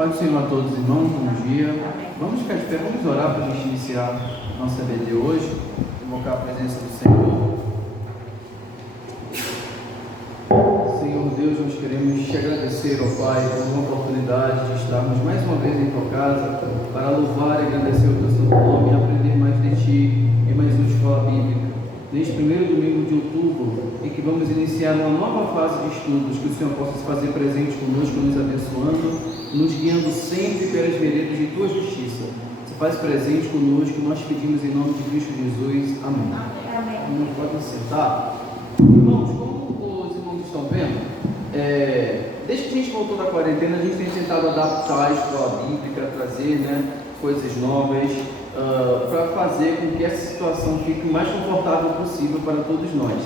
Paz do Senhor a todos, irmãos, bom dia. Vamos ficar de pé, vamos orar para a gente iniciar nossa EBD hoje, invocar a presença do Senhor. Senhor Deus, nós queremos te agradecer, ó Pai, por uma oportunidade de estarmos mais uma vez em tua casa para louvar e agradecer o teu santo nome e aprender mais de ti em mais uma escola bíblica. Neste primeiro domingo de outubro, em que vamos iniciar uma nova fase de estudos, que o Senhor possa se fazer presente conosco, nos abençoando, nos guiando sempre pelas veredas de tua justiça. Se faz presente conosco, nós pedimos em nome de Cristo Jesus. Amém. Amém. Pode sentar. Irmãos, como os irmãos estão vendo, desde que a gente voltou da quarentena, a gente tem tentado adaptar a escola bíblica, trazer coisas novas, para fazer com que essa situação fique o mais confortável possível para todos nós.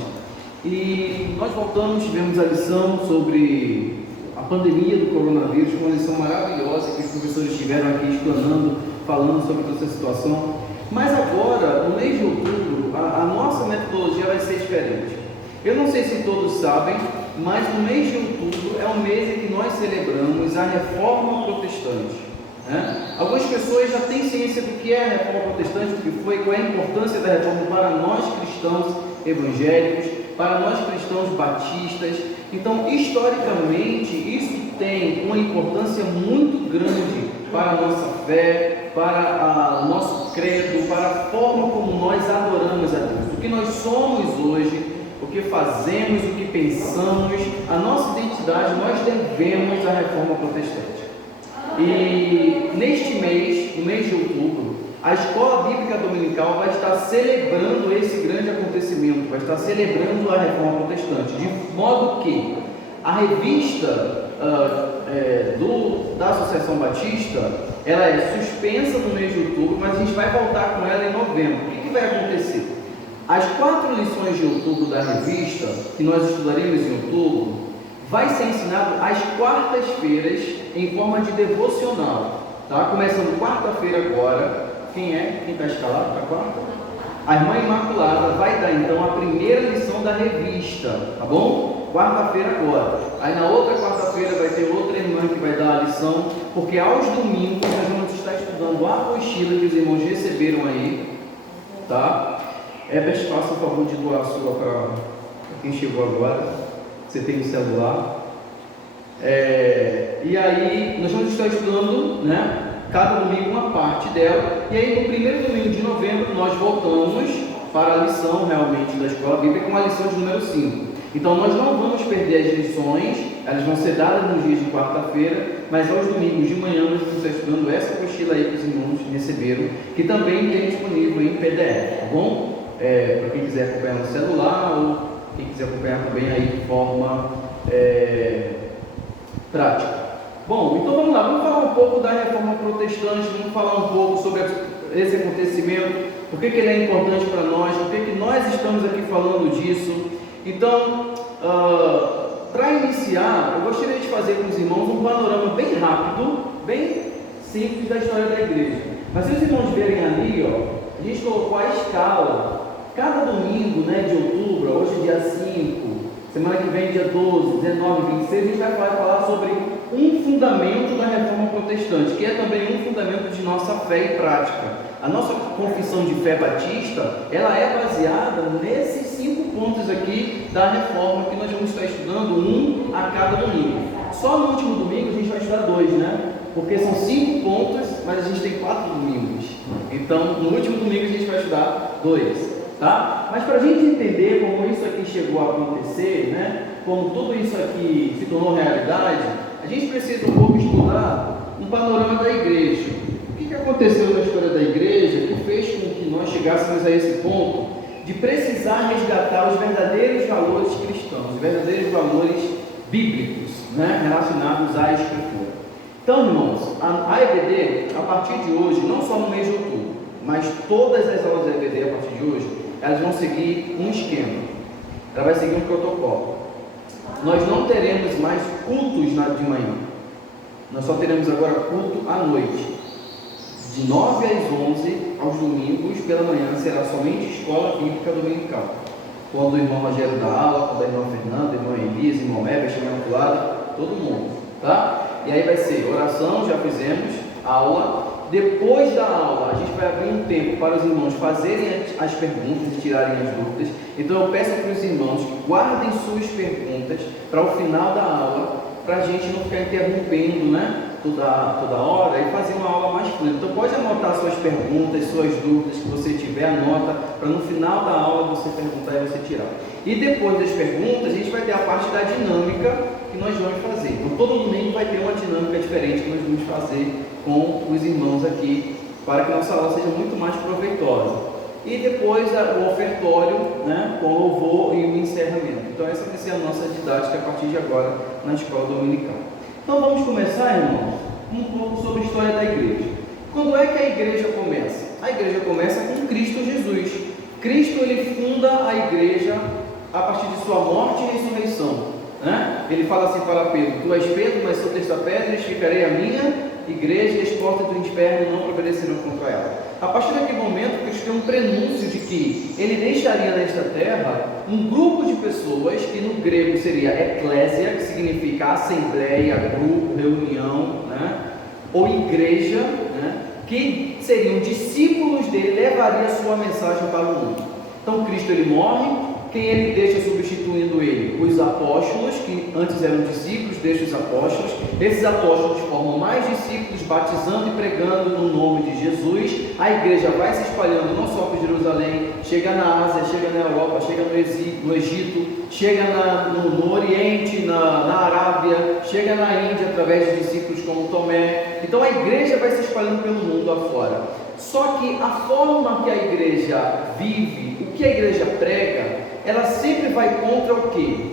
E nós voltamos, tivemos a lição sobre a pandemia do coronavírus, uma lição maravilhosa que os professores estiveram aqui explanando, falando sobre toda essa situação. Mas agora, no mês de outubro, a nossa metodologia vai ser diferente. Eu não sei se todos sabem, mas no mês de outubro é um mês em que nós celebramos a Reforma Protestante. Algumas pessoas já têm ciência do que é a Reforma Protestante, o que foi, qual é a importância da Reforma para nós cristãos evangélicos, para nós cristãos batistas. Então, historicamente, isso tem uma importância muito grande para a nossa fé, para o nosso credo, para a forma como nós adoramos a Deus. O que nós somos hoje, o que fazemos, o que pensamos, a nossa identidade, nós devemos à Reforma Protestante. E neste mês, no mês de outubro, a Escola Bíblica Dominical vai estar celebrando esse grande acontecimento, vai estar celebrando a Reforma Protestante, de modo que a revista da Associação Batista, ela é suspensa no mês de outubro, mas a gente vai voltar com ela em novembro. O que vai acontecer? As 4 lições de outubro da revista, que nós estudaremos em outubro, vai ser ensinado às quartas-feiras em forma de devocional, tá? Começando quarta-feira agora. Quem está escalado para quarta? A irmã Imaculada vai dar então a primeira lição da revista, tá bom? Quarta-feira agora. Aí na outra quarta-feira vai ter outra irmã que vai dar a lição, porque aos domingos nós vamos estar estudando a apostila que os irmãos receberam aí, tá? Herbert, faça o favor de doar a sua para quem chegou agora. Você tem o celular. E aí nós vamos estar estudando, cada domingo uma parte dela. E aí no primeiro domingo de novembro nós voltamos para a lição realmente da Escola Bíblica, com a lição de número 5. Então nós não vamos perder as lições, elas vão ser dadas nos dias de quarta-feira, mas aos domingos de manhã nós vamos estar estudando essa apostila aí que os irmãos receberam, que também tem disponível em PDF, tá bom? Para quem quiser acompanhar no celular ou quem quiser acompanhar também aí de forma prática. Bom, então vamos lá, vamos falar um pouco da Reforma Protestante, vamos falar um pouco sobre esse acontecimento, por que ele é importante para nós, por que nós estamos aqui falando disso. Então, para iniciar, eu gostaria de fazer com os irmãos um panorama bem rápido, bem simples da história da igreja. Mas se os irmãos verem ali, a gente colocou a escala. Cada domingo de outubro, hoje dia 5, semana que vem dia 12, 19, 26, a gente vai falar sobre um fundamento da Reforma Protestante, que é também um fundamento de nossa fé e prática. A nossa confissão de fé batista, ela é baseada nesses 5 pontos aqui da Reforma, que nós vamos estar estudando um a cada domingo. Só no último domingo a gente vai estudar 2, porque são 5 pontos, mas a gente tem 4 domingos. Então, no último domingo a gente vai estudar 2. Tá? Mas para a gente entender como isso aqui chegou a acontecer, como tudo isso aqui se tornou realidade, a gente precisa um pouco estudar um panorama da igreja. O que aconteceu na história da igreja que fez com que nós chegássemos a esse ponto de precisar resgatar os verdadeiros valores cristãos, os verdadeiros valores bíblicos, relacionados à Escritura. Então, irmãos, a EBD, a partir de hoje, não só no mês de outubro, mas todas as aulas da EBD a partir de hoje, elas vão seguir um esquema, ela vai seguir um protocolo. Nós não teremos mais cultos de manhã, nós só teremos agora culto à noite, de 9 às 11, aos domingos, pela manhã será somente escola bíblica dominical, quando o irmão Rogério dá aula, quando a irmã Fernanda, a irmã Elisa, a irmã Herbert, a irmã Imaculada, todo mundo, tá? E aí vai ser oração, já fizemos, aula. Depois da aula, a gente vai abrir um tempo para os irmãos fazerem as perguntas e tirarem as dúvidas. Então eu peço para os irmãos que guardem suas perguntas para o final da aula, para a gente não ficar interrompendo, né, toda hora, e fazer uma aula mais fluida. Então pode anotar suas perguntas, suas dúvidas que você tiver, anota, para no final da aula você perguntar e você tirar. E depois das perguntas, a gente vai ter a parte da dinâmica que nós vamos fazer. Então todo domingo vai ter uma dinâmica diferente que nós vamos fazer com os irmãos aqui, para que nossa aula seja muito mais proveitosa. E depois o ofertório, né, com louvor e o encerramento. Então essa vai ser a nossa didática a partir de agora na escola dominical. Então vamos começar, irmãos, um pouco sobre a história da igreja. Quando é que a igreja começa? A igreja começa com Cristo Jesus. Cristo, ele funda a igreja a partir de sua morte e ressurreição, né? Ele fala assim para Pedro: tu és Pedro, mas sobre esta pedra edificarei a minha igreja, e as portas do inferno não prevalecerão contra ela. A partir daquele momento, Cristo tem um prenúncio de que ele deixaria nesta terra um grupo de pessoas, que no grego seria eclésia, que significa assembleia, grupo, reunião, né? Ou igreja, né? Que seriam discípulos dele, levaria a sua mensagem para o mundo. Então Cristo, ele morre. Quem ele deixa substituindo ele? Os apóstolos, que antes eram discípulos, deixa os apóstolos. Esses apóstolos formam mais discípulos, batizando e pregando no nome de Jesus. A igreja vai se espalhando não só por Jerusalém, chega na Ásia, chega na Europa, chega no Egito, chega no Oriente, na Arábia, chega na Índia através de discípulos como Tomé. Então a igreja vai se espalhando pelo mundo afora. Só que a forma que a igreja vive, o que a igreja prega, ela sempre vai contra o quê?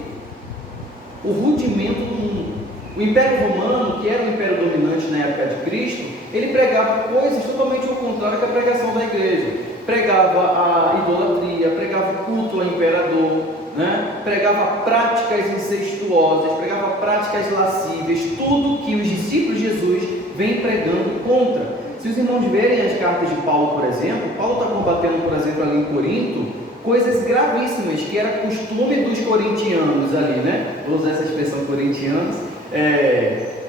O rudimento do mundo. O Império Romano, que era o império dominante na época de Cristo, ele pregava coisas totalmente ao contrário da pregação da igreja. Pregava a idolatria, pregava o culto ao imperador, né? Pregava práticas incestuosas, pregava práticas lascíveis, tudo que os discípulos de Jesus vêm pregando contra. Se os irmãos verem as cartas de Paulo, por exemplo, Paulo está combatendo, por exemplo, ali em Corinto, coisas gravíssimas, que era costume dos corintianos ali, né? Vou usar essa expressão, corintianos,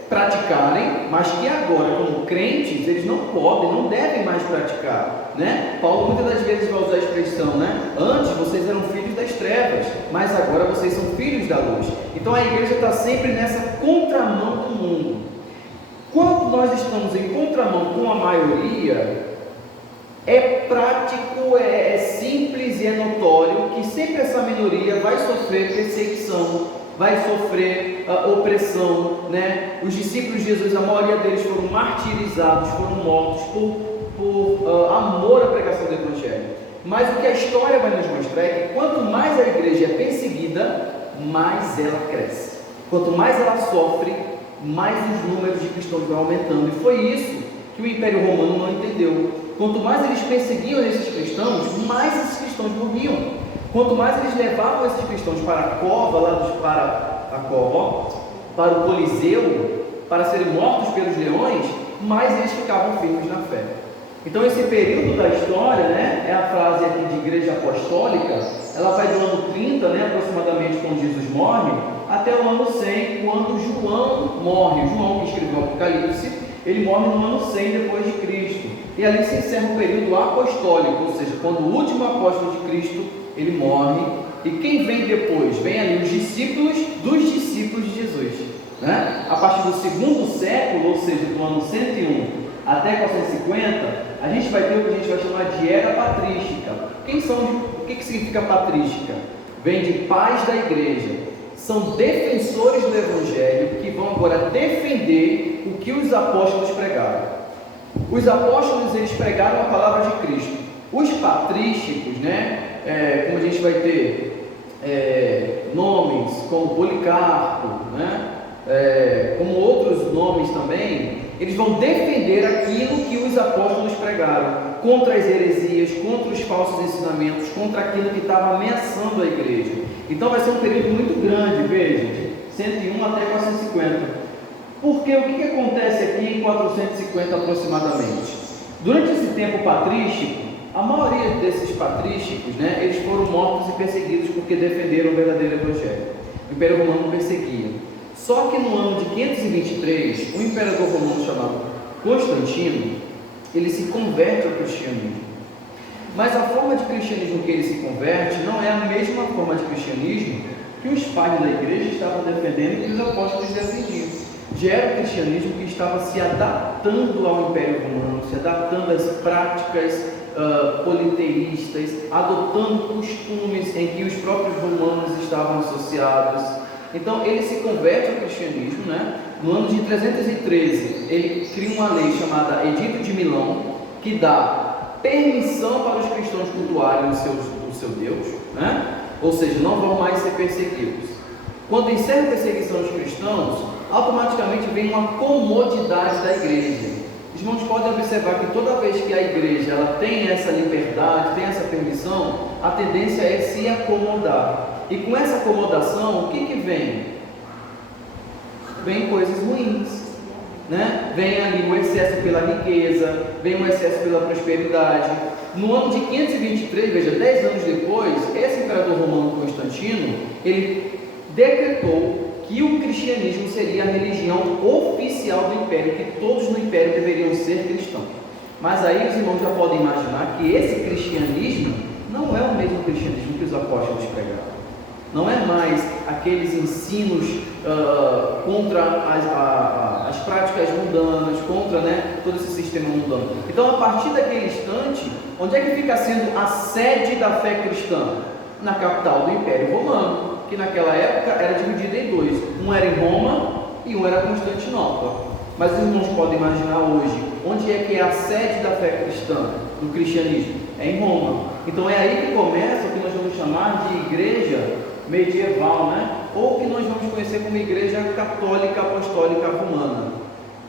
praticarem, mas que agora, como crentes, eles não podem, não devem mais praticar, né? Paulo muitas das vezes vai usar a expressão, né? Antes vocês eram filhos das trevas, mas agora vocês são filhos da luz. Então a igreja está sempre nessa contramão do mundo. Quando nós estamos em contramão com a maioria, é prático, é simples e é notório que sempre essa minoria vai sofrer perseguição, vai sofrer opressão, né? Os discípulos de Jesus, a maioria deles foram martirizados, foram mortos por amor à pregação do Evangelho. Mas o que a história vai nos mostrar é que quanto mais a igreja é perseguida, mais ela cresce. Quanto mais ela sofre, mais os números de cristãos vão aumentando. E foi isso que o Império Romano não entendeu. Quanto mais eles perseguiam esses cristãos, mais esses cristãos morriam. Quanto mais eles levavam esses cristãos para a cova, para o Coliseu, para serem mortos pelos leões, mais eles ficavam firmes na fé. Então esse período da história, né, é a frase aqui de igreja apostólica, ela vai do ano 30, né, aproximadamente, quando Jesus morre, até o ano 100, quando João morre. João, que escreveu o Apocalipse, ele morre no ano 100 depois de Cristo. E ali se encerra o período apostólico, ou seja, quando o último apóstolo de Cristo, ele morre. E quem vem depois? Vem ali os discípulos dos discípulos de Jesus, né? A partir do segundo século, ou seja, do ano 101 até 450, a gente vai ter o que a gente vai chamar de era patrística. O que significa patrística? Vem de pais da igreja. São defensores do Evangelho que vão agora defender o que os apóstolos pregaram. Os apóstolos, eles pregaram a palavra de Cristo. Os patrísticos, né, como a gente vai ter nomes como Policarpo, né, como outros nomes também, eles vão defender aquilo que os apóstolos pregaram, contra as heresias, contra os falsos ensinamentos, contra aquilo que estava ameaçando a igreja. Então vai ser um período muito grande, veja, 101 até 450. Porque o que acontece aqui em 450 aproximadamente? Durante esse tempo patrístico, a maioria desses patrísticos, né, eles foram mortos e perseguidos porque defenderam o verdadeiro Evangelho. O Império Romano perseguia. Só que no ano de 523, um imperador romano chamado Constantino, ele se converte ao cristianismo. Mas a forma de cristianismo que ele se converte não é a mesma forma de cristianismo que os pais da igreja estavam defendendo e que os apóstolos defendiam. Já era o cristianismo que estava se adaptando ao Império Romano, se adaptando às práticas politeístas, adotando costumes em que os próprios romanos estavam associados. Então ele se converte ao cristianismo, né? No ano de 313, ele cria uma lei chamada Edito de Milão, que dá permissão para os cristãos cultuarem o seu Deus, né? Ou seja, não vão mais ser perseguidos. Quando encerra a perseguição aos cristãos, automaticamente vem uma comodidade da igreja. Os irmãos podem observar que toda vez que a igreja ela tem essa liberdade, tem essa permissão, a tendência é se acomodar. E com essa acomodação, o que vem? Vem coisas ruins, né? Vem ali o excesso pela riqueza, vem o excesso pela prosperidade. No ano de 523, veja, 10 anos depois, esse imperador romano Constantino, ele decretou que o cristianismo seria a religião oficial do império, que todos no império deveriam ser cristãos. Mas aí os irmãos já podem imaginar que esse cristianismo não é o mesmo cristianismo que os apóstolos pregaram. Não é mais aqueles ensinos contra as práticas mundanas, contra, né, todo esse sistema mundano. Então, a partir daquele instante, onde é que fica sendo a sede da fé cristã? Na capital do Império Romano, que naquela época era dividida em dois. Um era em Roma e um era Constantinopla. Mas os irmãos podem imaginar hoje, onde é que é a sede da fé cristã, do cristianismo? É em Roma. Então é aí que começa o que nós vamos chamar de igreja medieval, né? Ou que nós vamos conhecer como igreja católica apostólica romana.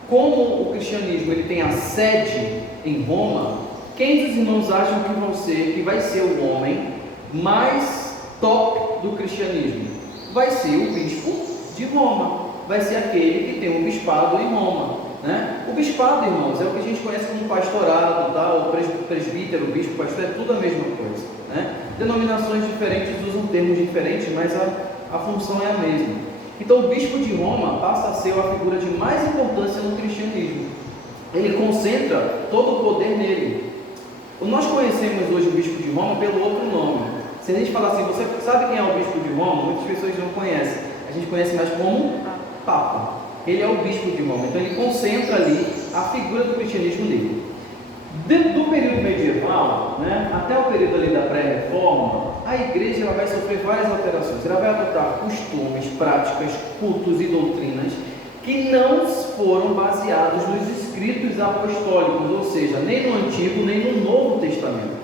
Como o cristianismo ele tem a sede em Roma, quem dos irmãos acham que vai ser o homem mais top do cristianismo? Vai ser o bispo de Roma, vai ser aquele que tem um bispado em Roma, né? O bispado, irmãos, é o que a gente conhece como pastorado, tá? O presbítero, o bispo, o pastor, é tudo a mesma coisa, né? Denominações diferentes usam termos diferentes, mas a função é a mesma. Então o bispo de Roma passa a ser a figura de mais importância no cristianismo. Ele concentra todo o poder nele. Nós conhecemos hoje o bispo de Roma pelo outro nome. Se a gente falar assim, você sabe quem é o bispo de Roma? Muitas pessoas não conhecem. A gente conhece mais como Papa. Ele é o bispo de Roma. Então ele concentra ali a figura do cristianismo dele. Do período medieval, né, até o período ali da pré-reforma, a igreja ela vai sofrer várias alterações. Ela vai adotar costumes, práticas, cultos e doutrinas que não foram baseados nos escritos apostólicos, ou seja, nem no Antigo nem no Novo Testamento.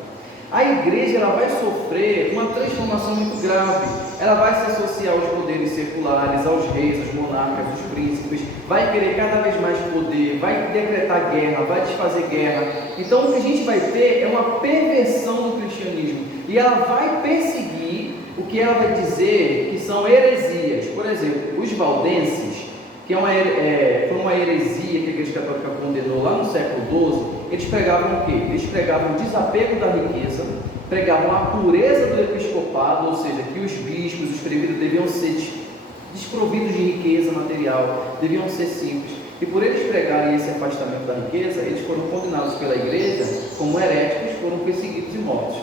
A igreja ela vai sofrer uma transformação muito grave. Ela vai se associar aos poderes seculares, aos reis, aos monarcas, aos príncipes, vai querer cada vez mais poder, vai decretar guerra, vai desfazer guerra. Então o que a gente vai ter é uma perversão do cristianismo, e ela vai perseguir o que ela vai dizer que são heresias. Por exemplo, os valdenses, que foi uma heresia que a Igreja Católica condenou lá no século XII, eles pregavam o quê? Eles pregavam o desapego da riqueza, pregavam a pureza do episcopado, ou seja, que os bispos, os presbíteros deviam ser desprovidos de riqueza material, deviam ser simples. E por eles pregarem esse afastamento da riqueza, eles foram condenados pela igreja como heréticos, foram perseguidos e mortos.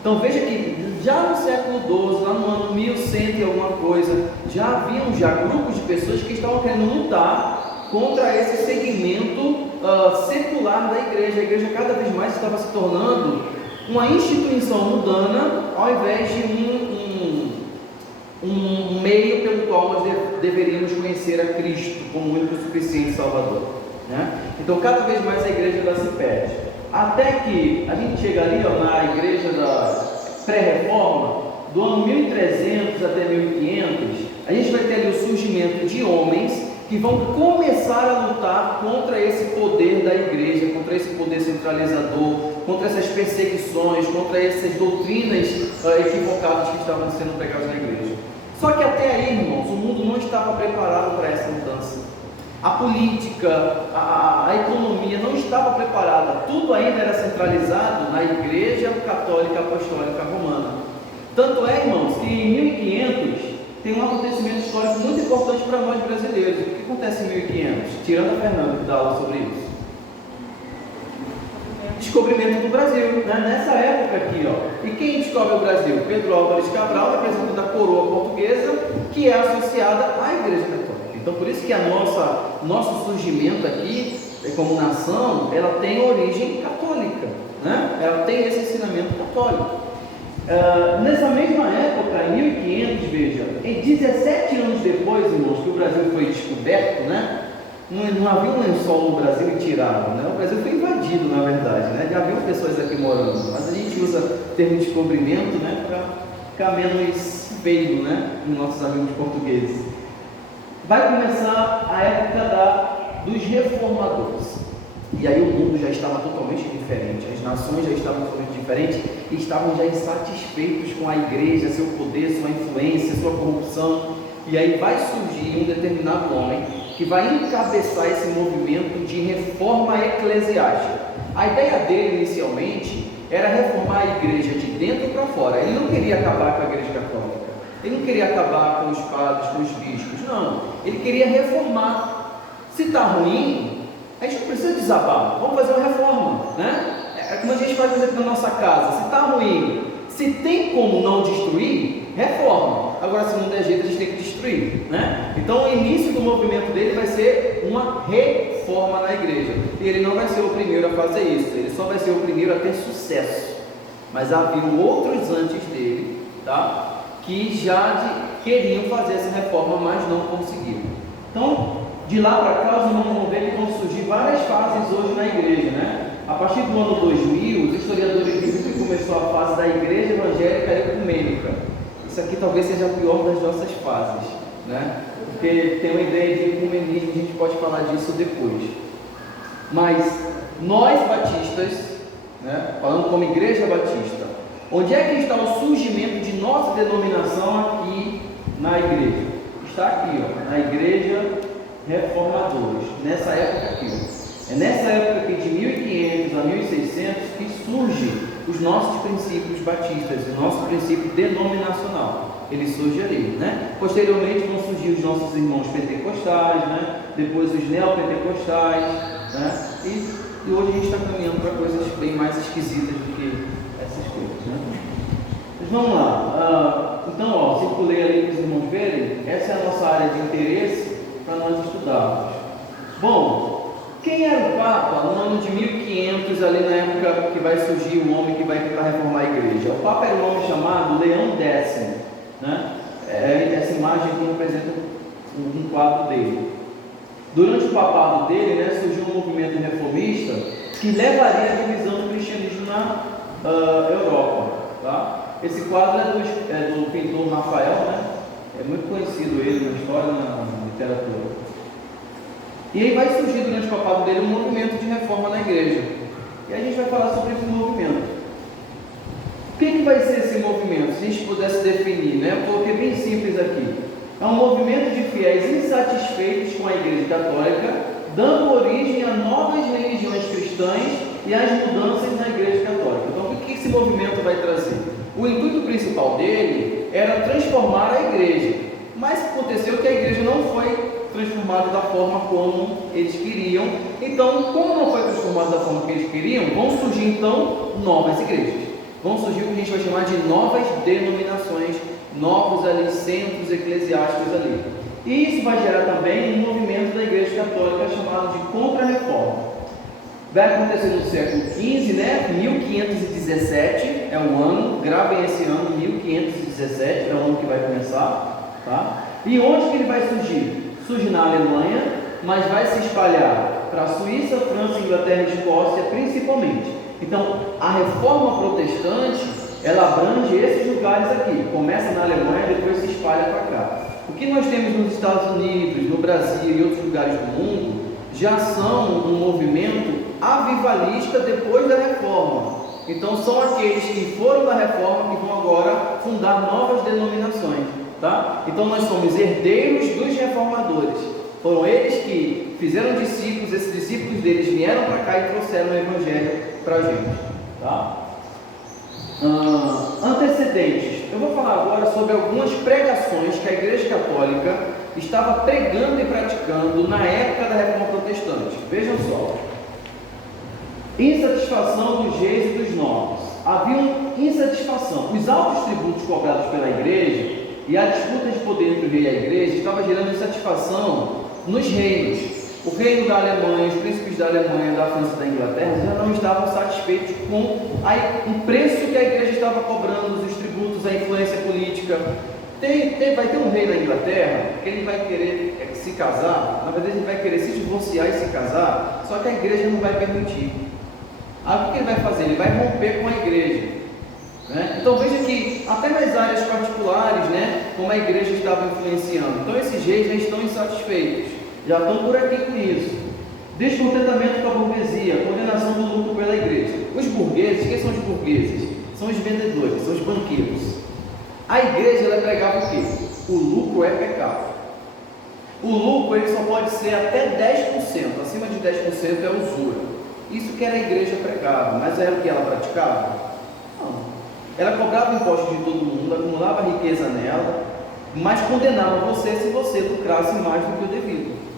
Então veja que já no século XII, lá no ano 1100 e alguma coisa, já haviam grupos de pessoas que estavam querendo lutar contra esse segmento secular da igreja. A igreja cada vez mais estava se tornando uma instituição mundana, ao invés de um meio pelo qual nós deveríamos conhecer a Cristo como o único e suficiente Salvador, né? Então cada vez mais a igreja ela se perde, até que a gente chega ali na igreja da pré-reforma, do ano 1300 até 1500, a gente vai ter ali o surgimento de homens que vão começar a lutar contra esse poder da igreja, contra esse poder centralizador, contra essas perseguições, contra essas doutrinas equivocadas que estavam sendo pregadas na igreja. Só que até aí, irmãos, o mundo não estava preparado para essa mudança. A política, a economia não estava preparada. Tudo ainda era centralizado na Igreja Católica Apostólica Romana. Tanto é, irmãos, que em 1500 tem um acontecimento histórico muito importante para nós brasileiros. O que acontece em 1500? Tirando a Fernanda que dá aula sobre isso. Descobrimento do Brasil, né? Nessa época aqui, ó. E quem descobre o Brasil? Pedro Álvares Cabral, representante da coroa portuguesa, que é associada à Igreja Católica. Então, por isso que nosso surgimento aqui, como nação, ela tem origem católica, né? Ela tem esse ensinamento católico. Nessa mesma época, em 1500, veja, em 17 anos depois, irmãos, que o Brasil foi descoberto, né? Não havia um lençol no Brasil e tiraram, né? O Brasil foi invadido, na verdade, né? Já haviam pessoas aqui morando, mas a gente usa o termo descobrimento, né? Para ficar menos feio, né? Nos nossos amigos portugueses. Vai começar a época dos reformadores. E aí o mundo já estava totalmente diferente, as nações já estavam totalmente diferentes e estavam já insatisfeitos com a igreja, seu poder, sua influência, sua corrupção. E aí vai surgir um determinado homem que vai encabeçar esse movimento de reforma eclesiástica. A ideia dele inicialmente era reformar a igreja de dentro para fora. Ele não queria acabar com a igreja católica, ele não queria acabar com os padres, com os bispos, não. Ele queria reformar. Se está ruim, a gente não precisa desabar, vamos fazer uma reforma, né? É como a gente faz, por exemplo, na nossa casa. Se está ruim, se tem como não destruir, reforma. Agora, se não der jeito, a gente tem que destruir, né? Então, o início do movimento dele vai ser uma reforma na igreja. E ele não vai ser o primeiro a fazer isso, ele só vai ser o primeiro a ter sucesso. Mas haviam outros antes dele, tá? Que já queriam fazer essa reforma, mas não conseguiram. Então, de lá para cá, os irmãos vão ver que vão surgir várias fases hoje na igreja, né? A partir do ano 2000, os historiadores dizem que começou a fase da igreja evangélica ecumênica. Isso aqui talvez seja a pior das nossas fases, né? Porque tem uma ideia de ecumenismo, a gente pode falar disso depois. Mas nós batistas, né, falando como igreja batista, onde é que está o surgimento de nossa denominação aqui na igreja? Está aqui, ó, na igreja reformadores, nessa época aqui. É nessa época aqui de 1500 a 1600 que surgem os nossos princípios batistas, o nosso princípio denominacional. Ele surge ali, né? Posteriormente vão surgir os nossos irmãos pentecostais, né? Depois os neopentecostais, né? E hoje a gente está caminhando para coisas bem mais esquisitas do que essas coisas, né? Mas vamos lá. Então, ó, circulei ali para os irmãos verem. Essa é a nossa área de interesse para nós estudarmos. Bom, quem era o Papa no ano de 1500, ali na época que vai surgir o homem que vai tentar reformar a igreja? O Papa era um homem chamado Leão X, né? Essa imagem aqui representa um quadro dele. Durante o papado dele, né, surgiu um movimento reformista que levaria a divisão do cristianismo na Europa, tá? Esse quadro é do pintor Rafael, né? É muito conhecido ele na história, na literatura. E aí vai surgir durante o papado dele um movimento de reforma na igreja. E a gente vai falar sobre esse movimento. O que vai ser esse movimento? Se a gente pudesse definir, né? Eu coloquei bem simples aqui. É um movimento de fiéis insatisfeitos com a igreja católica, dando origem a novas religiões cristãs e às mudanças na igreja católica. Então, o que esse movimento vai trazer? O intuito principal dele era transformar a igreja, mas aconteceu que a igreja não foi transformada da forma como eles queriam. Então, como não foi transformada da forma que eles queriam, vão surgir então novas igrejas, vão surgir o que a gente vai chamar de novas denominações, novos ali centros eclesiásticos ali. E isso vai gerar também um movimento da igreja católica chamado de Contra-Reforma. Vai acontecer no século XV, né? 1517 é o ano, gravem esse ano, 1517 é o ano que vai começar, tá? E onde que ele vai surgir? Surge na Alemanha, mas vai se espalhar para a Suíça, França, Inglaterra e Escócia principalmente. Então, a reforma protestante, ela abrange esses lugares aqui, começa na Alemanha e depois se espalha para cá. O que nós temos nos Estados Unidos, no Brasil e outros lugares do mundo, já são um movimento avivalista depois da reforma. Então, são aqueles que foram da reforma que vão agora fundar novas denominações. Tá? Então nós somos herdeiros dos reformadores. Foram eles que fizeram discípulos, esses discípulos deles vieram para cá e trouxeram o evangelho para a gente. Tá? Antecedentes. Eu vou falar agora sobre algumas pregações que a Igreja Católica estava pregando e praticando na época da Reforma Protestante. Vejam só. Insatisfação dos reis e dos nobres. Havia insatisfação. Os altos tributos cobrados pela Igreja e a disputa de poder entre o rei e a Igreja estava gerando insatisfação nos reinos. O reino da Alemanha, os príncipes da Alemanha, da França e da Inglaterra já não estavam satisfeitos com o preço que a Igreja estava cobrando, os tributos, a influência política. Vai ter um rei na Inglaterra que ele vai querer se casar, na verdade ele vai querer se divorciar e se casar, só que a Igreja não vai permitir. Aí o que ele vai fazer? Ele vai romper com a Igreja, né? Então veja que até nas áreas particulares, né, como a Igreja estava influenciando. Então esses reis já estão insatisfeitos, já estão por aqui com isso. Descontentamento com a burguesia, condenação do lucro pela Igreja. Os burgueses, quem são os burgueses? São os vendedores, são os banqueiros. A Igreja ela pregava o quê? O lucro é pecado. O lucro ele só pode ser até 10%, acima de 10% é usura. Isso que era a Igreja pregava, mas era o que ela praticava? Não. Ela cobrava impostos de todo mundo, acumulava riqueza nela, mas condenava você se você lucrasse mais do que o devido.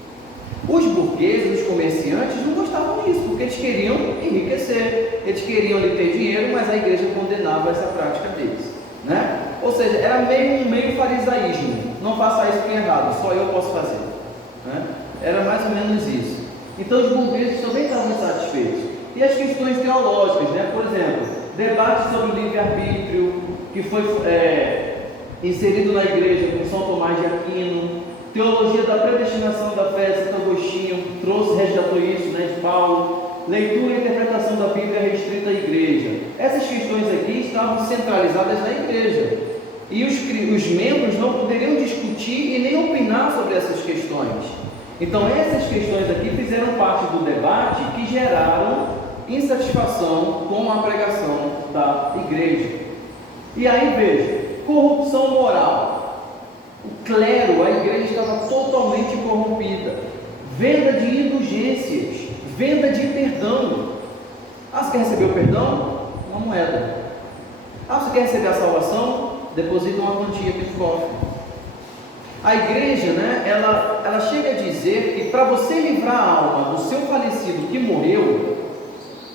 Os burgueses, os comerciantes, não gostavam disso, porque eles queriam enriquecer, eles queriam ali ter dinheiro, mas a Igreja condenava essa prática deles, né? Ou seja, era meio farisaísmo. Não faça isso que é errado, só eu posso fazer, né? Era mais ou menos isso. Então os burgueses também estavam insatisfeitos. E as questões teológicas, né? Por exemplo, debate sobre o livre-arbítrio, que foi inserido na Igreja com São Tomás de Aquino, teologia da predestinação da fé, Santo Agostinho resgatou isso, né, de Paulo, leitura e interpretação da Bíblia restrita à Igreja. Essas questões aqui estavam centralizadas na Igreja, e os membros não poderiam discutir e nem opinar sobre essas questões. Então essas questões aqui fizeram parte do debate que geraram insatisfação com a pregação da Igreja. E aí veja, corrupção moral. O clero, a Igreja estava totalmente corrompida. Venda de indulgências, venda de perdão. Ah, você quer receber o perdão? Uma moeda. Ah, você quer receber a salvação? Deposita uma quantia aqui no cofre. A Igreja, né, ela chega a dizer que para você livrar a alma do seu falecido que morreu,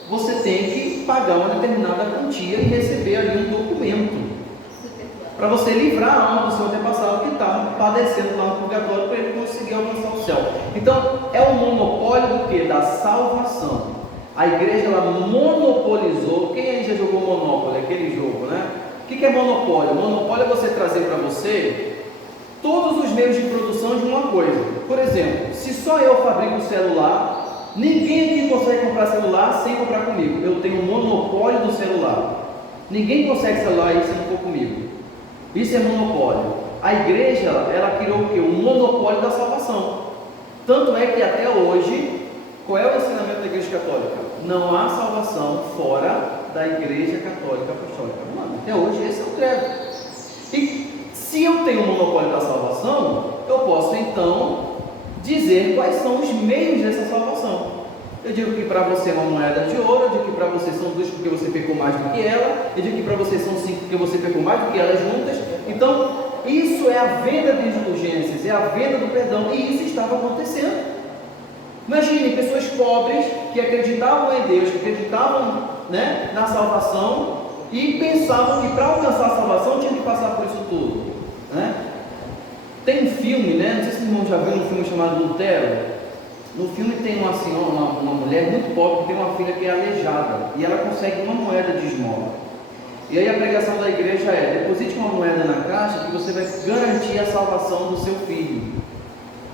você tem que pagar uma determinada quantia e receber ali um documento para você livrar a alma do seu antepassado que está padecendo lá no purgatório, para ele conseguir alcançar o céu. Então é o monopólio do que? Da salvação. A Igreja ela monopolizou. Quem aí já jogou Monopólio? Aquele jogo, né? O que é monopólio? Monopólio é você trazer para você todos os meios de produção de uma coisa. Por exemplo, se só eu fabrico celular, ninguém aqui consegue comprar celular sem comprar comigo. Eu tenho um monopólio do celular. Ninguém consegue celular aí se não for comigo. Isso é monopólio. A Igreja, ela criou o quê? Um monopólio da salvação. Tanto é que até hoje, qual é o ensinamento da Igreja Católica? Não há salvação fora da Igreja Católica Apostólica Romana. Até hoje esse é o credo. E se eu tenho um monopólio da salvação, eu posso então dizer quais são os meios dessa salvação. Eu digo que para você é uma moeda de ouro, eu digo que para você são 2 porque você pecou mais do que ela, eu digo que para você são 5 porque você pecou mais do que elas juntas. Então, isso é a venda de indulgências, é a venda do perdão, e isso estava acontecendo. Imagine pessoas pobres que acreditavam em Deus, que acreditavam, né, na salvação e pensavam que para alcançar a salvação tinha que passar por isso tudo, né? Tem um filme, né? Não sei se os irmãos já viram um filme chamado Lutero. No filme tem uma senhora, uma mulher muito pobre que tem uma filha que é aleijada e ela consegue uma moeda de esmola. E aí a pregação da igreja é: deposite uma moeda na caixa que você vai garantir a salvação do seu filho.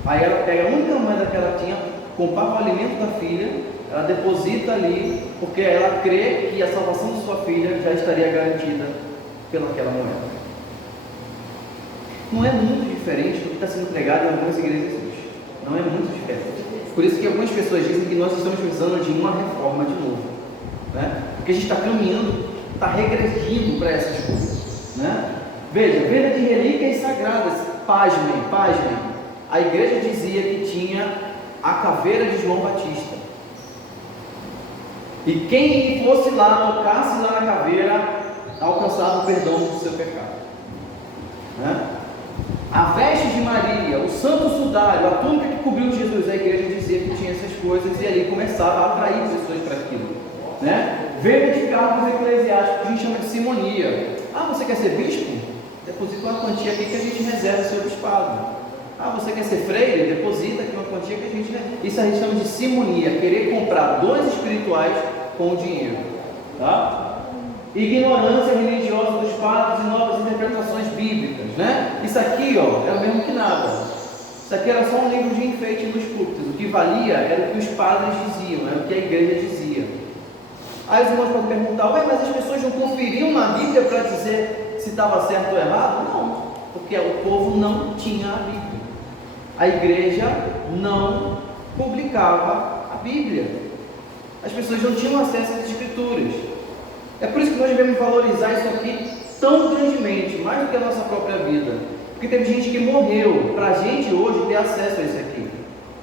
Aí ela pega a única moeda que ela tinha, compra o alimento da filha, ela deposita ali, porque ela crê que a salvação de sua filha já estaria garantida pelaquela moeda. Não é muito diferente do que está sendo pregado em algumas igrejas hoje. Não é muito diferente. Por isso que algumas pessoas dizem que nós estamos precisando de uma reforma de novo, né? Porque a gente está caminhando, está regredindo para essas coisas, né? Veja, venda de relíquias sagradas. Pasmem. A igreja dizia que tinha a caveira de João Batista, e quem fosse lá, tocasse lá na caveira, alcançava o perdão do seu pecado, né? A veste de Maria, o santo sudário, a túnica que cobriu Jesus, a igreja dizia que tinha essas coisas e ali começava a atrair pessoas para aquilo, né? Venda de cargos eclesiásticos, a gente chama de simonia. Ah, você quer ser bispo? Deposita uma quantia aqui que a gente reserva o seu bispado. Ah, você quer ser freire? Deposita aqui uma quantia que a gente reserva. Isso a gente chama de simonia, querer comprar dons espirituais com o dinheiro, tá? Ignorância religiosa dos padres e novas interpretações bíblicas, né? Isso aqui, ó, era o mesmo que nada. Isso aqui era só um livro de enfeite nos púlpitos. O que valia era o que os padres diziam, era o que a igreja dizia. Aí os irmãos podem perguntar: ué, mas as pessoas não conferiam na Bíblia para dizer se estava certo ou errado? Não, porque o povo não tinha a Bíblia. A igreja não publicava a Bíblia. As pessoas não tinham acesso às escrituras. É por isso que nós devemos valorizar isso aqui tão grandemente, mais do que a nossa própria vida. Porque teve gente que morreu para a gente hoje ter acesso a isso aqui.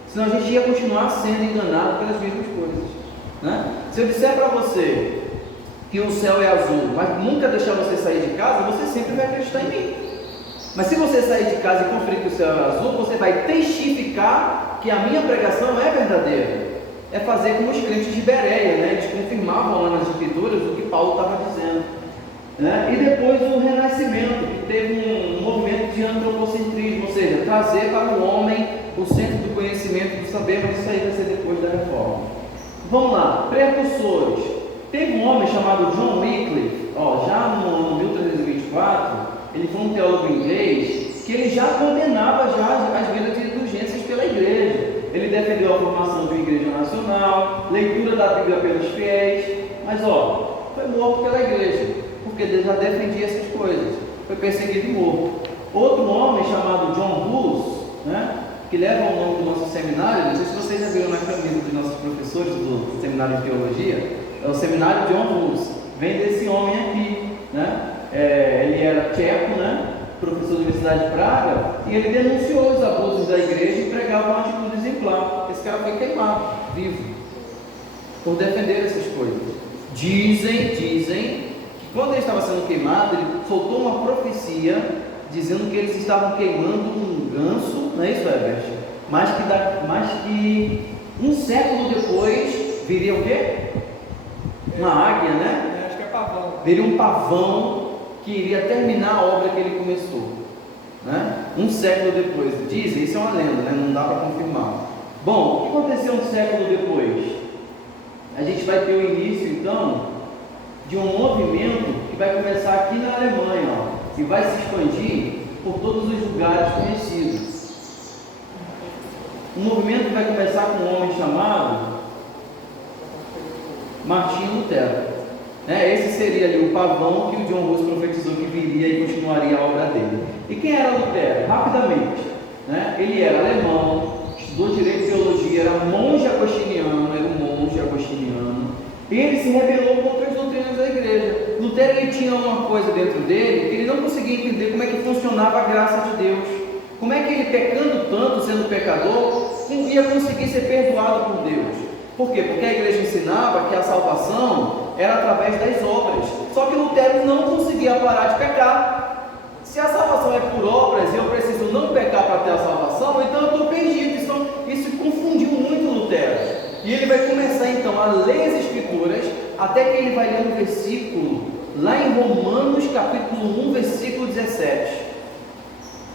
Senão a gente ia continuar sendo enganado pelas mesmas coisas, né? Se eu disser para você que o céu é azul, mas nunca deixar você sair de casa, você sempre vai acreditar em mim. Mas se você sair de casa e conferir que o céu é azul, você vai testificar que a minha pregação é verdadeira. É fazer como os crentes de Bereia, né? Eles confirmavam lá nas escrituras o que Paulo estava dizendo, né? E depois o Renascimento, que teve um movimento de antropocentrismo, ou seja, trazer para o homem o centro do conhecimento, do saber, mas isso aí vai ser depois da reforma. Vamos lá, precursores. Teve um homem chamado John Wycliffe, já no ano 1324, ele foi um teólogo inglês, que ele já condenava já as vendas de indulgências pela igreja. Ele defendeu a formação de uma igreja nacional, leitura da Bíblia pelos fiéis, mas foi morto pela igreja, porque Deus já defendia essas coisas, foi perseguido e morto. Outro homem chamado John Hus, né, que leva o nome do nosso seminário, não sei se vocês já viram na camisa dos nossos professores do seminário de teologia, é o seminário John Hus, vem desse homem aqui, né? Ele era tcheco, né? Professor da Universidade de Praga, e ele denunciou os abusos da igreja e pregava uma atitude exemplar. Esse cara foi queimado, vivo, por defender essas coisas. Dizem que quando ele estava sendo queimado, ele soltou uma profecia dizendo que eles estavam queimando um ganso, não é isso, Herbert? Mas que um século depois viria o quê? Uma águia, né? Acho que é pavão. Viria um pavão que iria terminar a obra que ele começou, né? Um século depois. Dizem, isso é uma lenda, né? Não dá para confirmar. Bom, o que aconteceu um século depois? A gente vai ter o início, então, de um movimento que vai começar aqui na Alemanha, e vai se expandir por todos os lugares conhecidos. O movimento vai começar com um homem chamado Martinho Lutero. Esse seria ali o pavão que o John Hus profetizou que viria e continuaria a obra dele. E quem era Lutero? Rapidamente, né? Ele era alemão, estudou direito e teologia, era monge agostiniano, e ele se rebelou contra as doutrinas da igreja. Lutero, ele tinha uma coisa dentro dele que ele não conseguia entender como é que funcionava a graça de Deus, como é que ele, pecando tanto, sendo pecador, ia conseguir ser perdoado por Deus. Por quê? Porque a igreja ensinava que a salvação era através das obras. Só que Lutero não conseguia parar de pecar. Se a salvação é por obras e eu preciso não pecar para ter a salvação, então eu estou perdido. Isso confundiu muito Lutero. E ele vai começar então a ler as escrituras, até que ele vai ler um versículo, lá em Romanos capítulo 1, versículo 17.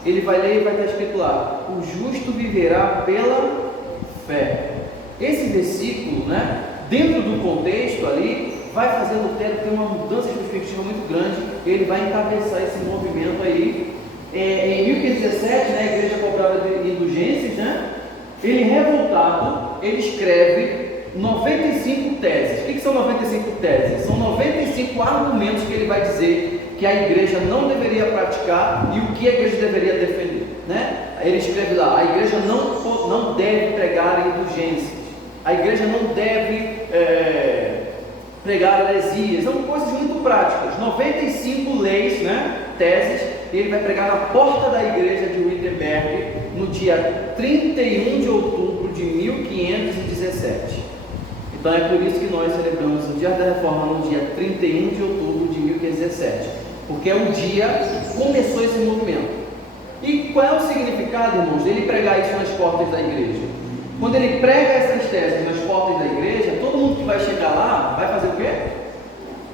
Ele vai ler e vai estar escrito lá: o justo viverá pela fé. Esse versículo, né, dentro do contexto ali, vai fazer Lutero ter uma mudança de perspectiva muito grande. Ele vai encabeçar esse movimento aí. Em 1517, né, a igreja cobrava de indulgências, né? Ele, revoltado, ele escreve 95 teses. O que são 95 teses? São 95 argumentos que ele vai dizer que a igreja não deveria praticar e o que a igreja deveria defender, né? Ele escreve lá: a igreja não deve pregar indulgências, a igreja não deve pregar heresias. São coisas muito práticas. 95 leis, né? Teses. E ele vai pregar na porta da igreja de Wittenberg no dia 31 de outubro de 1517. Ele Então é por isso que nós celebramos o Dia da Reforma no dia 31 de outubro de 1517, porque é o dia que começou esse movimento. E qual é o significado, irmãos, dele pregar isso nas portas da igreja? Quando ele prega essas teses nas portas da igreja, todo mundo que vai chegar lá vai fazer o quê?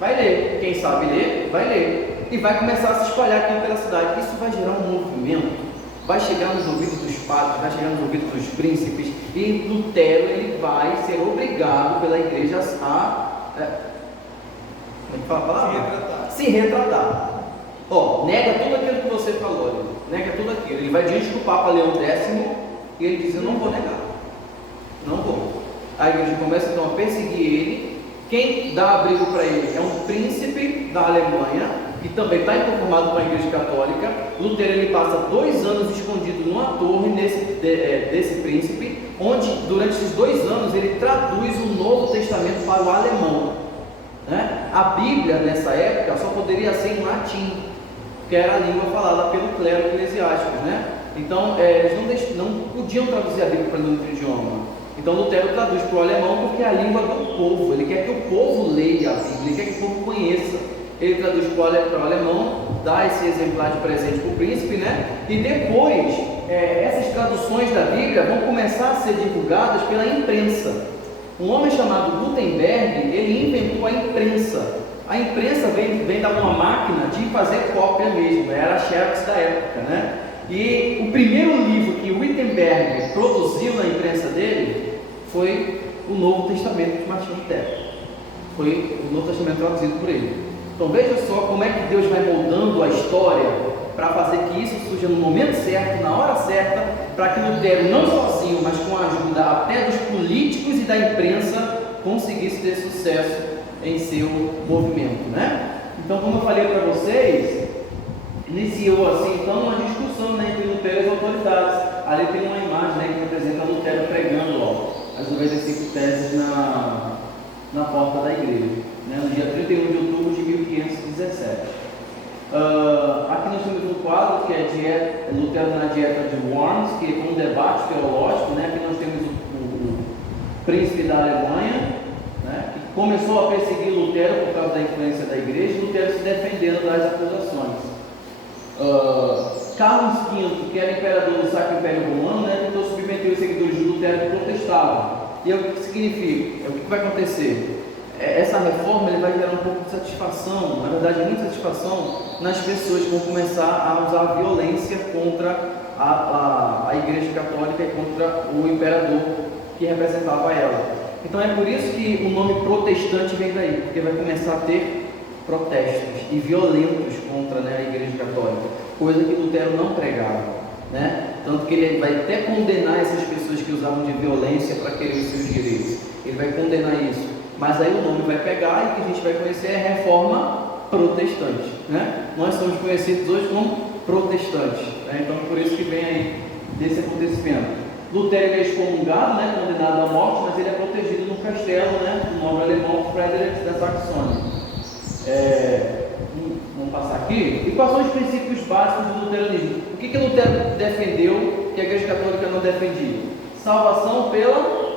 Vai ler. Quem sabe ler, vai ler. E vai começar a se espalhar aqui pela cidade. Isso vai gerar um movimento, vai chegar nos ouvidos dos padres, vai chegar nos ouvidos dos príncipes, e Lutero ele vai ser obrigado pela igreja a como é que fala a palavra? Se retratar. Nega tudo aquilo que você falou, nega tudo aquilo. Ele vai diante do Papa Leão X e ele diz: eu não vou negar, não vou. A igreja começa então a perseguir ele. Quem dá abrigo para ele é um príncipe da Alemanha, que também está inconformado com a igreja católica. Lutero ele passa 2 anos escondido numa torre desse príncipe, onde durante esses 2 anos ele traduz o Novo Testamento para o alemão, né? A Bíblia nessa época só poderia ser em latim, que era a língua falada pelo clero eclesiástico, né? Então eles não podiam traduzir a Bíblia para outro idioma. Então Lutero traduz para o alemão porque é a língua do povo. Ele quer que o povo leia a Bíblia, ele quer que o povo conheça. Ele traduz para o alemão, dá esse exemplar de presente para o príncipe, né? E depois essas traduções da Bíblia vão começar a ser divulgadas pela imprensa. Um homem chamado Gutenberg, ele inventou a imprensa. A imprensa vem da uma máquina de fazer cópia mesmo, era a Xerox da época, né? E o primeiro livro que Gutenberg produziu na imprensa dele foi o Novo Testamento de Martinho Lutero. Foi o Novo Testamento traduzido por ele. Então veja só como é que Deus vai moldando a história para fazer que isso surja no momento certo, na hora certa, para que Lutero, não sozinho, mas com a ajuda até dos políticos e da imprensa, conseguisse ter sucesso em seu movimento, né? Então, como eu falei para vocês, iniciou assim então uma discussão, né, entre Lutero e as autoridades. Ali tem uma imagem, né, que representa Lutero pregando as 95 teses na porta da igreja, né, no dia 31 de outubro de 1517. Aqui nós temos um quadro que é Lutero na dieta de Worms, que é um debate teológico, né? Aqui nós temos o príncipe da Alemanha, né, que começou a perseguir Lutero por causa da influência da igreja, e Lutero se defendendo das acusações. Carlos V, que era imperador do Sacro Império Romano, né, tentou submeter os seguidores de Lutero que protestavam. E o que significa? O que vai acontecer? Essa reforma ele vai gerar um pouco de satisfação, na verdade muita satisfação, nas pessoas que vão começar a usar a violência contra a igreja católica e contra o imperador que representava ela. Então é por isso que o nome protestante vem daí, porque vai começar a ter protestos e violentos contra, né, a igreja católica, coisa que Lutero não pregava, né? Tanto que ele vai até condenar essas pessoas que usavam de violência para querer os seus direitos. Ele vai condenar isso. Mas aí o nome vai pegar e o que a gente vai conhecer é a reforma protestante, né? Nós somos conhecidos hoje como protestantes, né? Então por isso que vem aí desse acontecimento. Lutero é excomungado, né? Condenado à morte, mas ele é protegido num castelo, né? Do nobre alemão Frederick da Saxônia. Vamos passar aqui. E quais são os princípios básicos do luteranismo? O que Lutero defendeu que a igreja católica não defendia? Salvação pela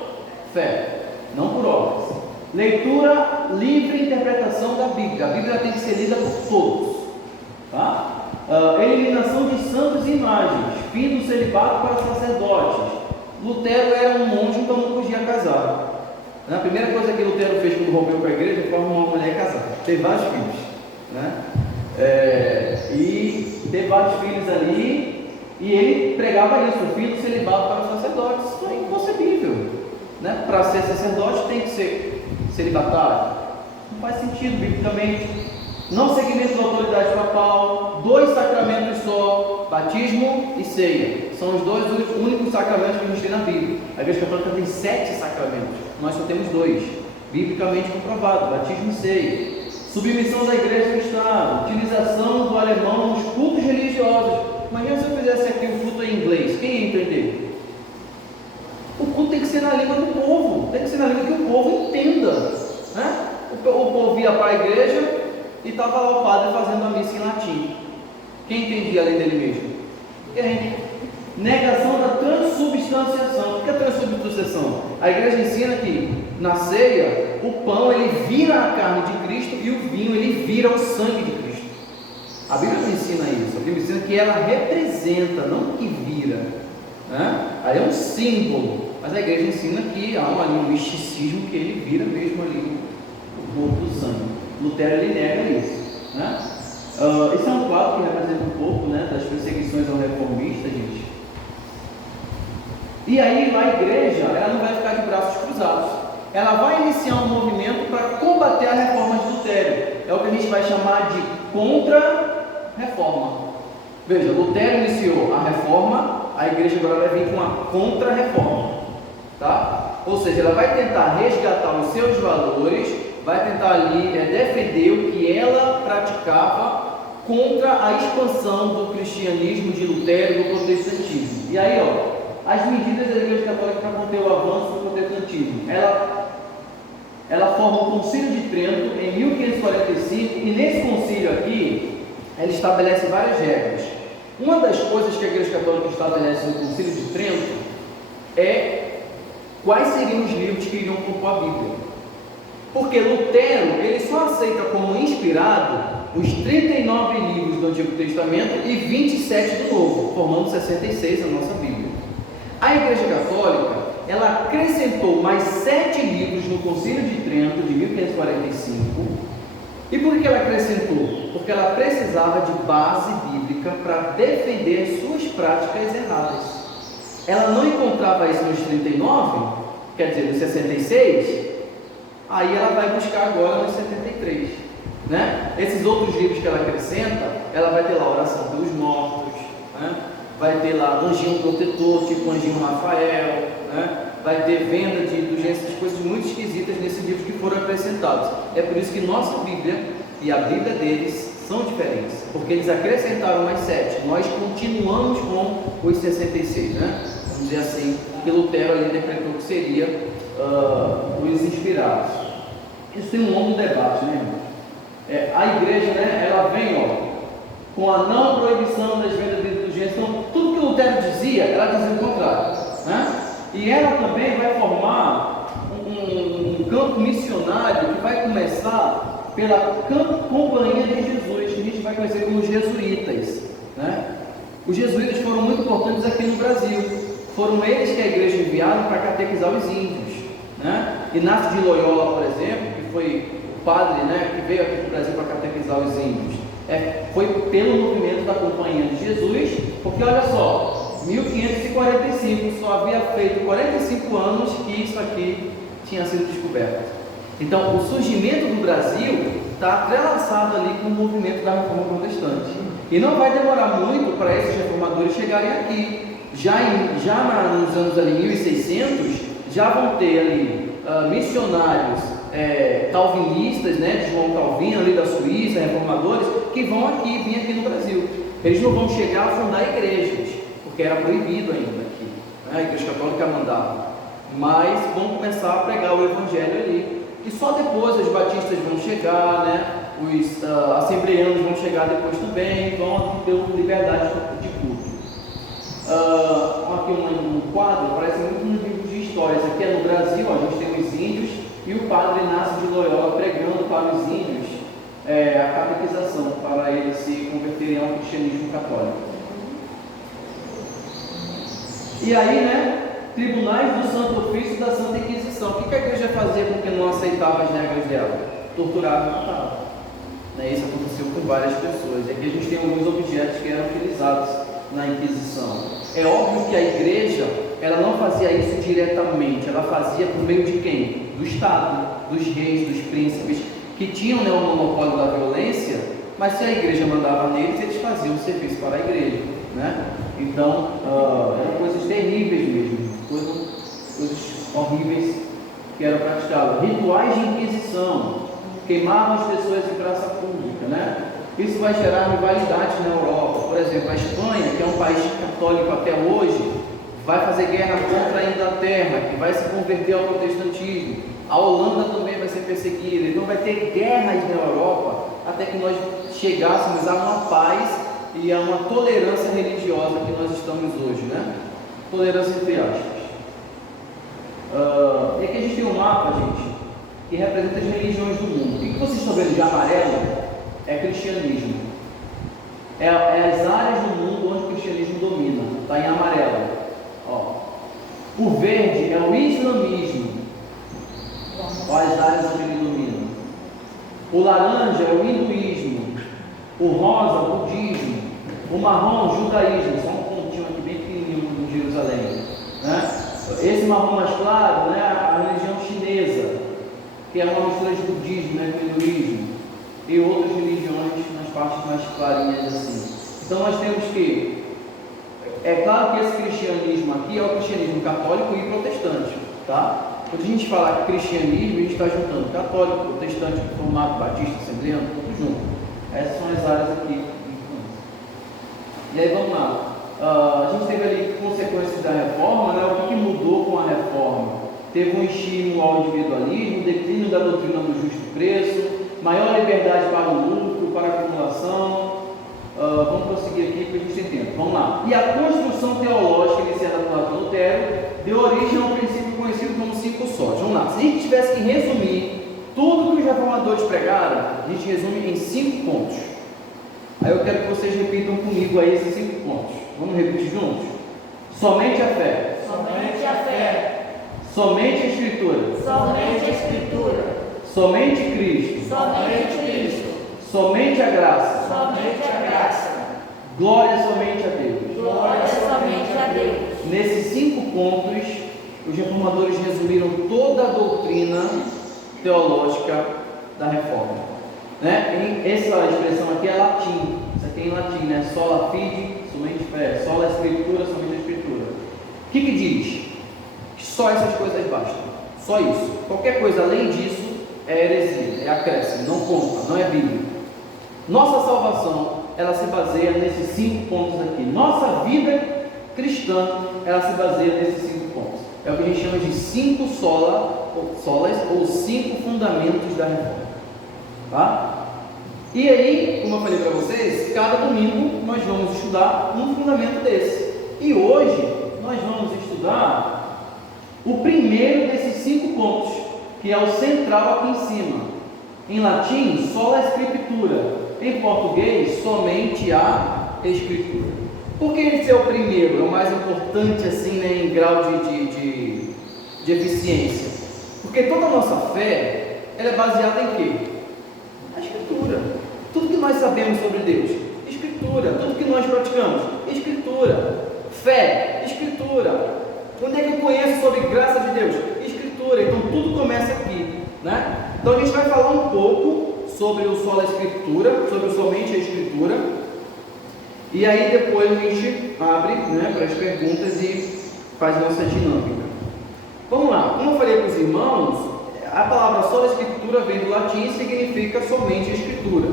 fé, não por obras. Leitura livre e interpretação da Bíblia. A Bíblia tem que ser lida por todos, tá? Eliminação de santos e imagens. Fim do celibato para sacerdotes. Lutero era um monge, então não podia casar. A primeira coisa que Lutero fez quando rompeu com a igreja foi arrumar uma mulher e casar. Teve vários filhos, né? E teve vários filhos ali, e ele pregava isso, o fim do celibato para os sacerdotes. Isso é inconcebível, né? Para ser sacerdote tem que ser celibatário. Não faz sentido biblicamente. Não seguimento da autoridade papal, 2 sacramentos só, batismo e ceia. São os 2 únicos sacramentos que a gente tem na Bíblia. A igreja católica tem 7 sacramentos, nós só temos 2, biblicamente comprovado, batismo e ceia. Submissão da igreja ao Estado, utilização do alemão nos cultos religiosos. Imagina se eu fizesse aqui um culto em inglês, quem ia entender? O culto tem que ser na língua do povo, tem que ser na língua que o povo entenda, né? O povo ia para a igreja e estava lá o padre fazendo a missa em latim. Quem entendia além dele mesmo? Ninguém. Negação da transubstanciação. O que é transubstanciação? A igreja ensina que na ceia o pão ele vira a carne de Cristo e o vinho ele vira o sangue de Cristo. A Bíblia não ensina isso. A Bíblia ensina que ela representa, não que vira, né? Aí é um símbolo, mas a igreja ensina que há um misticismo que ele vira mesmo ali o corpo do sangue. Lutero ele nega isso, né? Esse é um quadro que representa um pouco, né, das perseguições ao reformista, gente. E aí a igreja, ela não vai ficar de braços cruzados. Ela vai iniciar um movimento para combater a reforma de Lutero. É o que a gente vai chamar de contra-reforma. Veja, Lutero iniciou a reforma, a igreja agora vai vir com uma contra-reforma, tá? Ou seja, ela vai tentar resgatar os seus valores, vai tentar ali defender o que ela praticava contra a expansão do cristianismo de Lutero e do protestantismo. E aí, as medidas da Igreja Católica para conter o avanço do protestantismo. Ela forma o Concílio de Trento em 1545 e nesse concílio aqui, ela estabelece várias regras. Uma das coisas que a Igreja Católica estabelece no Concílio de Trento é quais seriam os livros que iriam compor a Bíblia. Porque Lutero, ele só aceita como inspirado os 39 livros do Antigo Testamento e 27 do Novo, formando 66 a nossa Bíblia. A Igreja Católica, ela acrescentou mais 7 livros no Concílio de Trento de 1545. E por que ela acrescentou? Porque ela precisava de base bíblica para defender as suas práticas erradas. Ela não encontrava isso nos 39, quer dizer, nos 66, aí ela vai buscar agora nos 73, né? Esses outros livros que ela acrescenta, ela vai ter lá oração pelos mortos, né? Vai ter lá anjinho protetor, tipo anjinho Rafael, né? Vai ter venda de indulgências, coisas muito esquisitas nesses livros que foram acrescentados. É por isso que nossa Bíblia e a Bíblia deles são diferentes, porque eles acrescentaram mais 7, nós continuamos com os 66, né? Vamos dizer assim, que Lutero ali decretou que seria os inspirados. Isso tem um longo debate, né, irmão? A igreja, né, ela vem, com a não proibição das vendas de indulgências. Então, tudo que Lutero dizia, ela dizia o contrário, né? E ela também vai formar um campo missionário que vai começar pela Companhia de Jesus, que a gente vai conhecer como jesuítas, né? Os jesuítas foram muito importantes aqui no Brasil. Foram eles que a igreja enviaram para catequizar os índios, né? Inácio de Loyola, por exemplo, que foi o padre, né, que veio aqui para o Brasil para catequizar os índios, foi pelo movimento da Companhia de Jesus, porque olha só, 1545, só havia feito 45 anos que isso aqui tinha sido descoberto. Então, o surgimento do Brasil está entrelaçado ali com o movimento da Reforma Protestante. E não vai demorar muito para esses reformadores chegarem aqui. Já nos anos ali 1600, já vão ter ali missionários calvinistas, né, de João Calvino, ali da Suíça, reformadores, que vão vir aqui no Brasil. Eles não vão chegar a fundar igrejas, porque era proibido ainda aqui, né? A Igreja Católica mandava, mas vão começar a pregar o Evangelho ali. E só depois os batistas vão chegar, né? Os assembleanos vão chegar depois também, vão ter liberdade de culto. Aqui um quadro, parece muito nos livros de histórias. Aqui é no Brasil, a gente tem os índios e o padre Inácio de Loyola pregando para os índios a catequização, para eles se converterem ao cristianismo católico. E aí, né, tribunais do Santo Ofício e da Santa Inquisição. O que a igreja fazia com quem não aceitava as regras dela? Torturava e matava. Isso aconteceu com várias pessoas. Aqui a gente tem alguns objetos que eram utilizados na Inquisição. É óbvio que a igreja, ela não fazia isso diretamente, ela fazia por meio de quem? Do Estado, dos reis, dos príncipes, que tinham, né, o monopólio da violência, mas se a igreja mandava neles, eles faziam o serviço para a igreja, né? Então, eram coisas terríveis mesmo, coisas horríveis que eram praticadas. Rituais de inquisição, queimavam as pessoas em praça pública, né? Isso vai gerar rivalidades na Europa. Por exemplo, a Espanha, que é um país católico até hoje, vai fazer guerra contra a Inglaterra, que vai se converter ao protestantismo. A Holanda também vai ser perseguida. Então vai ter guerras na Europa até que nós chegássemos a uma paz e a uma tolerância religiosa religiosa que nós estamos hoje, né? Tolerância entre aspas. E aqui a gente tem um mapa, gente, que representa as religiões do mundo. O que vocês estão vendo de amarelo é cristianismo. É as áreas do mundo onde o cristianismo domina. Está em amarelo. Ó. O verde é o islamismo. Olha as áreas onde ele domina. O laranja é o hinduísmo. O rosa, o budismo. O marrom, o judaísmo. Só um pontinho aqui bem pequenininho de Jerusalém, né? Esse marrom mais claro, né, a religião chinesa, que é uma mistura de budismo, né, com hinduísmo, e outras religiões nas partes mais clarinhas assim. Então nós temos que, é claro que esse cristianismo aqui é o cristianismo católico e protestante, tá? Quando a gente fala cristianismo, a gente está juntando católico, protestante, reformado, batista, assembleano, tudo junto. Essas são as áreas aqui. E aí vamos lá. A gente teve ali consequências da reforma, né? O que mudou com a reforma? Teve um estímulo ao individualismo, declínio da doutrina do justo preço, maior liberdade para o lucro, para a acumulação. Vamos prosseguir aqui para a gente entender. Vamos lá. E a construção teológica iniciada por Martinho Lutero deu origem a um princípio conhecido como 5 sóis. Vamos lá. Se a gente tivesse que resumir tudo que os reformadores pregaram, a gente resume em 5 pontos. Aí eu quero que vocês repitam comigo aí esses 5 pontos. Vamos repetir juntos? Somente a fé. Somente a fé. Somente a Escritura. Somente a Escritura. Somente Cristo. Somente Cristo. Somente a graça. Somente a graça. Glória somente a Deus. Glória somente a Deus. Nesses 5 pontos, os reformadores resumiram toda a doutrina teológica da reforma, né? Essa expressão aqui é latim. Isso aqui é em latim, né? Sola fide, somente fé. Sola escritura, somente a Escritura. O que diz? Só essas coisas bastam. Só isso. Qualquer coisa além disso é heresia, é acréscimo, não conta, não é bíblico. Nossa salvação, ela se baseia nesses 5 pontos aqui. Nossa vida cristã, ela se baseia nesses 5 pontos. É o que a gente chama de 5 solas ou 5 fundamentos da reforma. Tá? E aí, como eu falei para vocês, cada domingo nós vamos estudar um fundamento desse. E hoje nós vamos estudar o primeiro desses 5 pontos, que é o central aqui em cima. Em latim, sola scriptura. Em português, somente a Escritura. Por que esse é o primeiro? É o mais importante assim, né, em grau de eficiência. Porque toda a nossa fé, ela é baseada em quê? Na Escritura. Tudo que nós sabemos sobre Deus, Escritura. Tudo que nós praticamos, Escritura. Fé, Escritura. Onde é que eu conheço sobre graça de Deus? Escritura. Então tudo começa aqui, né? Então a gente vai falar um pouco sobre o sola escritura, sobre o somente a Escritura. E aí depois a gente abre, né, para as perguntas e faz nossa dinâmica. Vamos lá. Como eu falei para os irmãos, a palavra sola escritura vem do latim e significa somente a Escritura.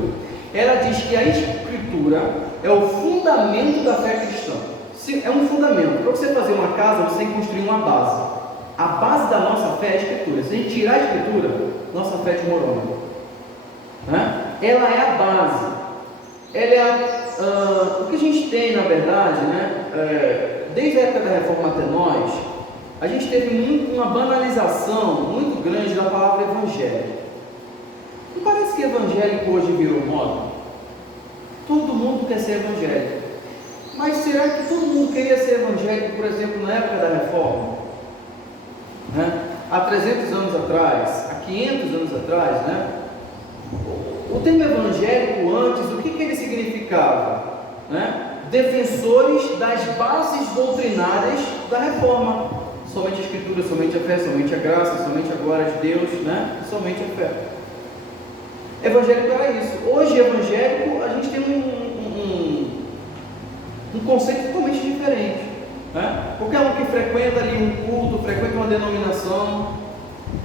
Ela diz que a Escritura é o fundamento da fé cristã. É um fundamento. Para você fazer uma casa, você tem que construir uma base. A base da nossa fé é a Escritura. Se a gente tirar a Escritura, nossa fé desmorona. Né? Ela é a base. Ela é o que a gente tem, na verdade, né? Desde a época da Reforma até nós, a gente teve uma banalização muito grande da palavra evangelho. Não parece que evangélico hoje virou moda? Todo mundo quer ser evangélico. Mas será que todo mundo queria ser evangélico, por exemplo, na época da Reforma? Né? Há 300 anos atrás, há 500 anos atrás, né? O termo evangélico antes, o que ele significava? Né? Defensores das bases doutrinárias da reforma. Somente a Escritura, somente a fé, somente a graça, somente a glória de Deus, né? E somente a fé. Evangélico era isso. Hoje, evangélico, a gente tem um conceito totalmente diferente, né? Qualquer um que frequenta ali um culto, frequenta uma denominação,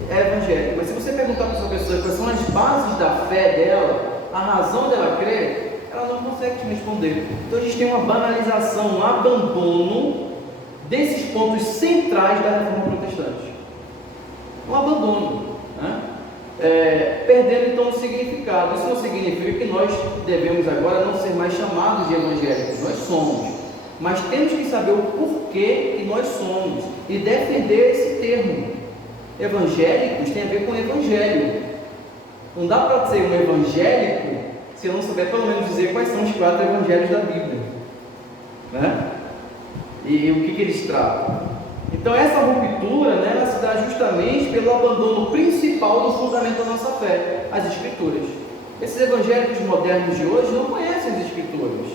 é evangélico. Mas se você perguntar para essa pessoa quais são as bases da fé dela, a razão dela crer, ela não consegue te responder. Então a gente tem uma banalização, um abandono desses pontos centrais da reforma protestante. Um abandono, né? Perdendo então o significado. Isso não significa que nós devemos agora não ser mais chamados de evangélicos. Nós somos. mas temos que saber o porquê que nós somos e defender esse termo. Evangélicos tem a ver com evangelho. Não dá para ser um evangélico se não souber pelo menos dizer quais são os 4 evangelhos da Bíblia, né? E o que eles tratam. Então essa ruptura, né, ela se dá justamente pelo abandono principal do fundamento da nossa fé, as Escrituras. Esses evangélicos modernos de hoje não conhecem as Escrituras.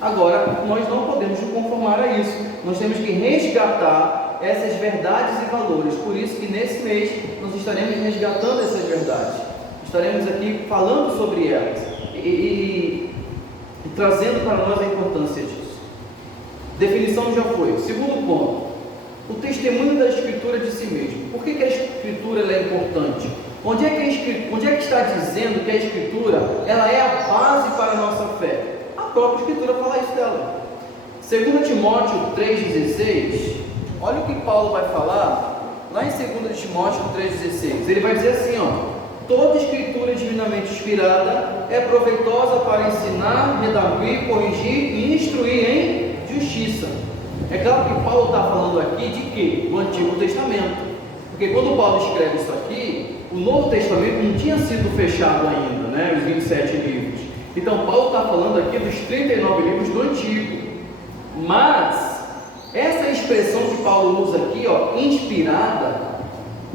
Agora, nós não podemos nos conformar a isso. Nós temos que resgatar essas verdades e valores. Por isso que nesse mês nós estaremos resgatando essas verdades. Estaremos aqui falando sobre elas e trazendo para nós a importância disso. Definição já foi. Segundo ponto, o testemunho da Escritura de si mesmo. Por que a Escritura ela é importante? Onde é que está dizendo que a Escritura ela é a base para a nossa fé? A própria Escritura fala isso dela. 2 Timóteo 3,16, olha o que Paulo vai falar lá em 2 Timóteo 3,16. Ele vai dizer assim, ó: toda Escritura divinamente inspirada é proveitosa para ensinar, redarguir, corrigir e instruir em justiça. É claro que Paulo está falando aqui de quê? Do Antigo Testamento. Porque quando Paulo escreve isso aqui, o Novo Testamento não tinha sido fechado ainda, né? Os 27 livros. Então Paulo está falando aqui dos 39 livros do Antigo. Mas essa expressão que Paulo usa aqui, ó, inspirada,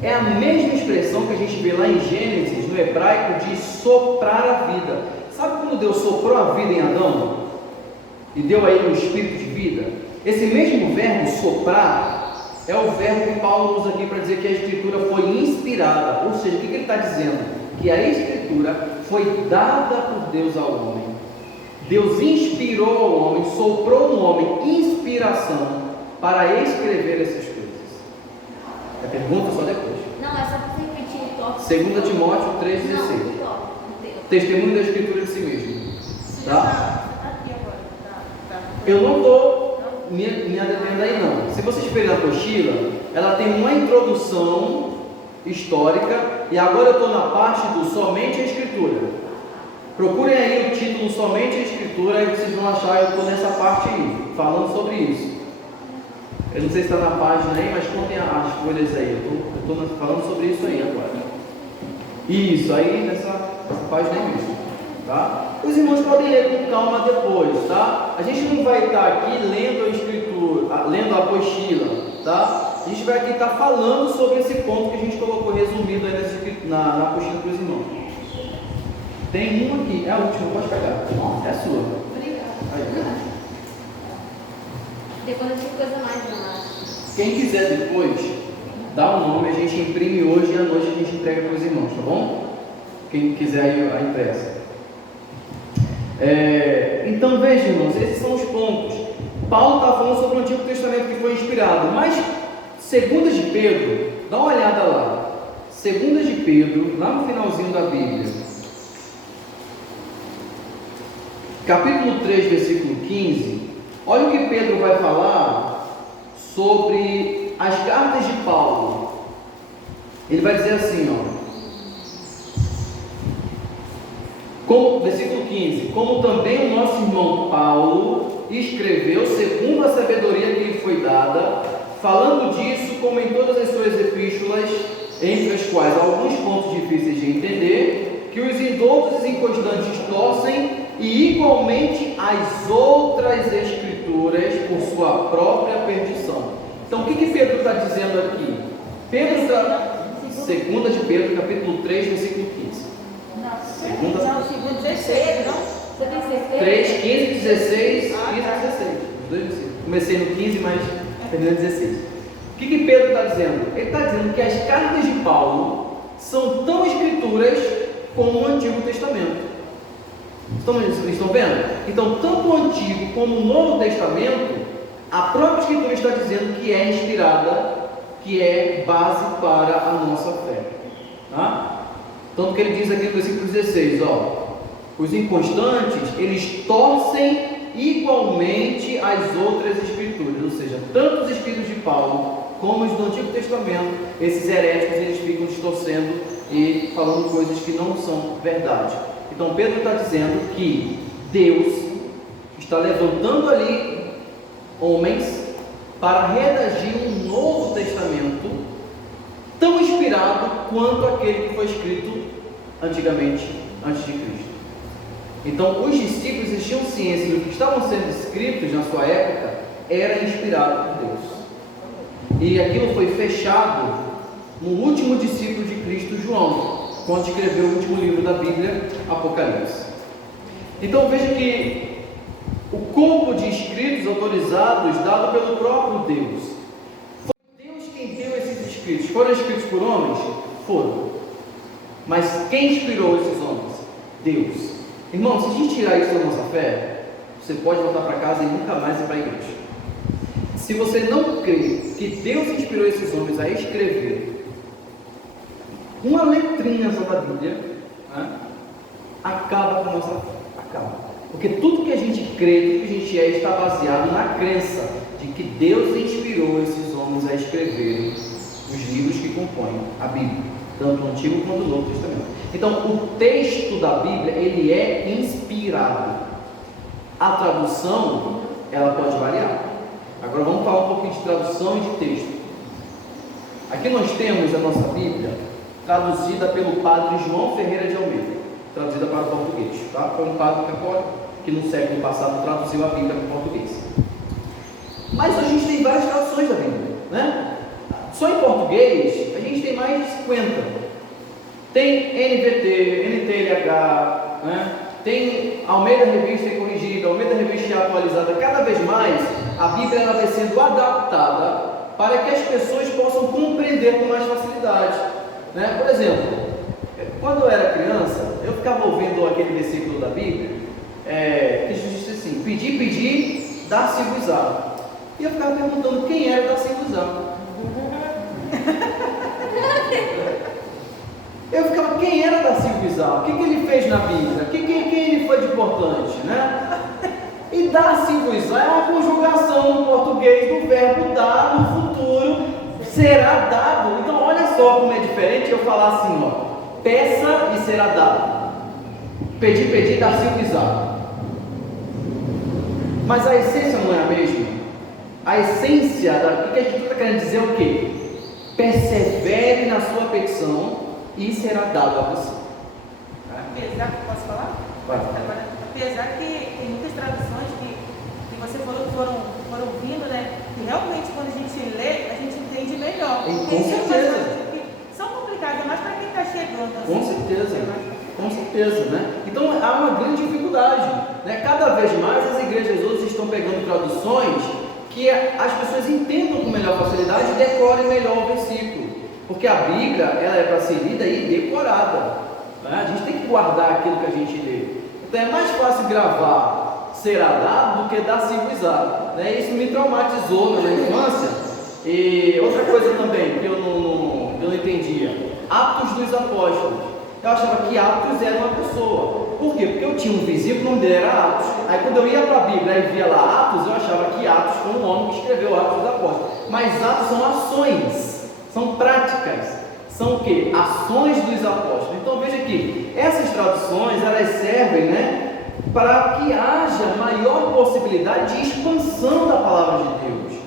é a mesma expressão que a gente vê lá em Gênesis, no hebraico, de soprar a vida. Sabe quando Deus soprou a vida em Adão? E deu a ele um espírito de vida? Esse mesmo verbo, soprar, é o verbo que Paulo usa aqui para dizer que a Escritura foi inspirada. Ou seja, o que ele está dizendo? Que a Escritura foi dada por Deus ao homem. Deus inspirou ao homem, soprou no homem inspiração para escrever essas coisas. A pergunta só depois. Não, é só para você repetir o toque. 2 Timóteo 3,16. Testemunho da Escritura de si mesmo. Tá? Eu não estou me adentando aí não. Se vocês verem na apostila, ela tem uma introdução histórica e agora eu estou na parte do somente a Escritura. Procurem aí o título Somente a Escritura e vocês vão achar, eu estou nessa parte aí, falando sobre isso. Eu não sei se está na página aí, mas contem as folhas aí. Eu estou falando sobre isso aí agora. Isso, aí nessa página aí mesmo. Tá? Os irmãos podem ler com calma depois, tá? A gente não vai estar aqui lendo a Escritura, lendo a apostila, tá? A gente vai aqui estar falando sobre esse ponto que a gente colocou resumido aí na apostila para os irmãos. Tem um aqui, é a última, pode pegar. É a sua. Obrigada. Aí. Depois eu tinha coisa mais dramática. Quem quiser depois, dá o nome, a gente imprime hoje e à noite a gente entrega para os irmãos, tá bom? Quem quiser aí a impressa. Então veja, irmãos, esses são os pontos. Paulo está falando sobre o Antigo Testamento que foi inspirado, mas 2 de Pedro, dá uma olhada lá. 2 de Pedro, lá no finalzinho da Bíblia, capítulo 3, versículo 15. Olha o que Pedro vai falar sobre as cartas de Paulo. Ele vai dizer assim, ó. Versículo 15: como também o nosso irmão Paulo escreveu segundo a sabedoria que lhe foi dada, falando disso como em todas as suas epístolas, entre as quais há alguns pontos difíceis de entender, que os indoutos e inconstantes torcem, e igualmente as outras escrituras por sua própria perdição. Então o que Pedro está dizendo aqui? Pedro está, 2 de Pedro, capítulo 3, versículo 15. Não, segundo 16, não? Você tem certeza? 3, 15, 16, 15 e 16. Os dois versículos. Comecei no 15, mas terminei no 16. O que Pedro está dizendo? Ele está dizendo que as cartas de Paulo são tão escrituras como o Antigo Testamento. Estão vendo? Então, tanto o Antigo como o Novo Testamento, a própria Escritura está dizendo que é inspirada, que é base para a nossa fé. Tá? Tanto que ele diz aqui no versículo 16, ó, os inconstantes, eles torcem igualmente as outras escrituras, ou seja, tanto os escritos de Paulo como os do Antigo Testamento, esses heréticos, eles ficam distorcendo e falando coisas que não são verdade. Então Pedro está dizendo que Deus está levantando ali homens para redagir um Novo Testamento tão inspirado quanto aquele que foi escrito antigamente, antes de Cristo. Então, os discípulos tinham ciência do que estavam sendo escritos na sua época era inspirado por Deus. E aquilo foi fechado no último discípulo de Cristo, João, quando escreveu o último livro da Bíblia, Apocalipse. Então veja que o corpo de escritos autorizados dado pelo próprio Deus. Foi Deus quem deu esses escritos. Foram escritos por homens? Foram. Mas quem inspirou esses homens? Deus. Irmão, se a gente tirar isso da nossa fé, você pode voltar para casa e nunca mais ir para a igreja. Se você não crê que Deus inspirou esses homens a escrever uma letrinha só da Bíblia, acaba com a nossa fé. Acaba. Porque tudo que a gente crê, tudo que a gente é, está baseado na crença de que Deus inspirou esses homens a escreverem os livros que compõem a Bíblia, tanto no Antigo quanto no Novo Testamento. Então, o texto da Bíblia, ele é inspirado. A tradução, ela pode variar. Agora vamos falar um pouquinho de tradução e de texto. Aqui nós temos a nossa Bíblia traduzida pelo padre João Ferreira de Almeida, traduzida para o português, tá? Foi um padre católico que no século passado traduziu a Bíblia para o português. Mas a gente tem várias traduções da Bíblia, né? Só em português a gente tem mais de 50. Tem NVT, NTLH, né? Tem Almeida Revista e Corrigida, Almeida Revista e Atualizada. Cada vez mais a Bíblia ela vai sendo adaptada para que as pessoas possam compreender com mais facilidade, né? Por exemplo, quando eu era criança, eu ficava ouvindo aquele versículo da Bíblia, que Jesus disse assim: pedi, dar-se-vos-á. E eu ficava perguntando quem era dar-se-vos-á. Eu ficava, quem era dar-se-vos-á? O que ele fez na Bíblia? Quem ele foi de importante, né? E dar-se-vos-á é uma conjugação no português do verbo dar no futuro, será dado. Então olha só como é diferente eu falar assim, ó, peça e será dado. Pedi, dar-se-vos-á. Mas a essência não é a mesma. A essência o que a gente está querendo dizer é o quê? Persevere na sua petição e será dado a você. Apesar que posso falar? Vai. Agora, apesar que tem muitas traduções que você falou que foram vindo, né? E realmente quando a gente lê, a gente entende melhor. Com certeza. São complicadas, mas para quem está chegando. Assim, Com certeza, né? Então há uma grande dificuldade, né? Cada vez mais as igrejas hoje estão pegando traduções que as pessoas entendam com melhor facilidade e decorem melhor o versículo, porque a Bíblia ela é para ser lida e decorada, né? A gente tem que guardar aquilo que a gente lê. Então é mais fácil gravar será dado do que dar-se-vos-á, né? Isso me traumatizou na minha infância. E outra coisa também que eu não entendia, Atos dos Apóstolos. Eu achava que Atos era uma pessoa. Por quê? Porque eu tinha um vizinho que o nome dele era Atos. Aí quando eu ia para a Bíblia e via lá Atos, eu achava que Atos foi um homem que escreveu Atos dos Apóstolos. Mas Atos são ações, são práticas. São o quê? Ações dos apóstolos. Então veja aqui, essas traduções elas servem, né, para que haja maior possibilidade de expansão da palavra de Deus.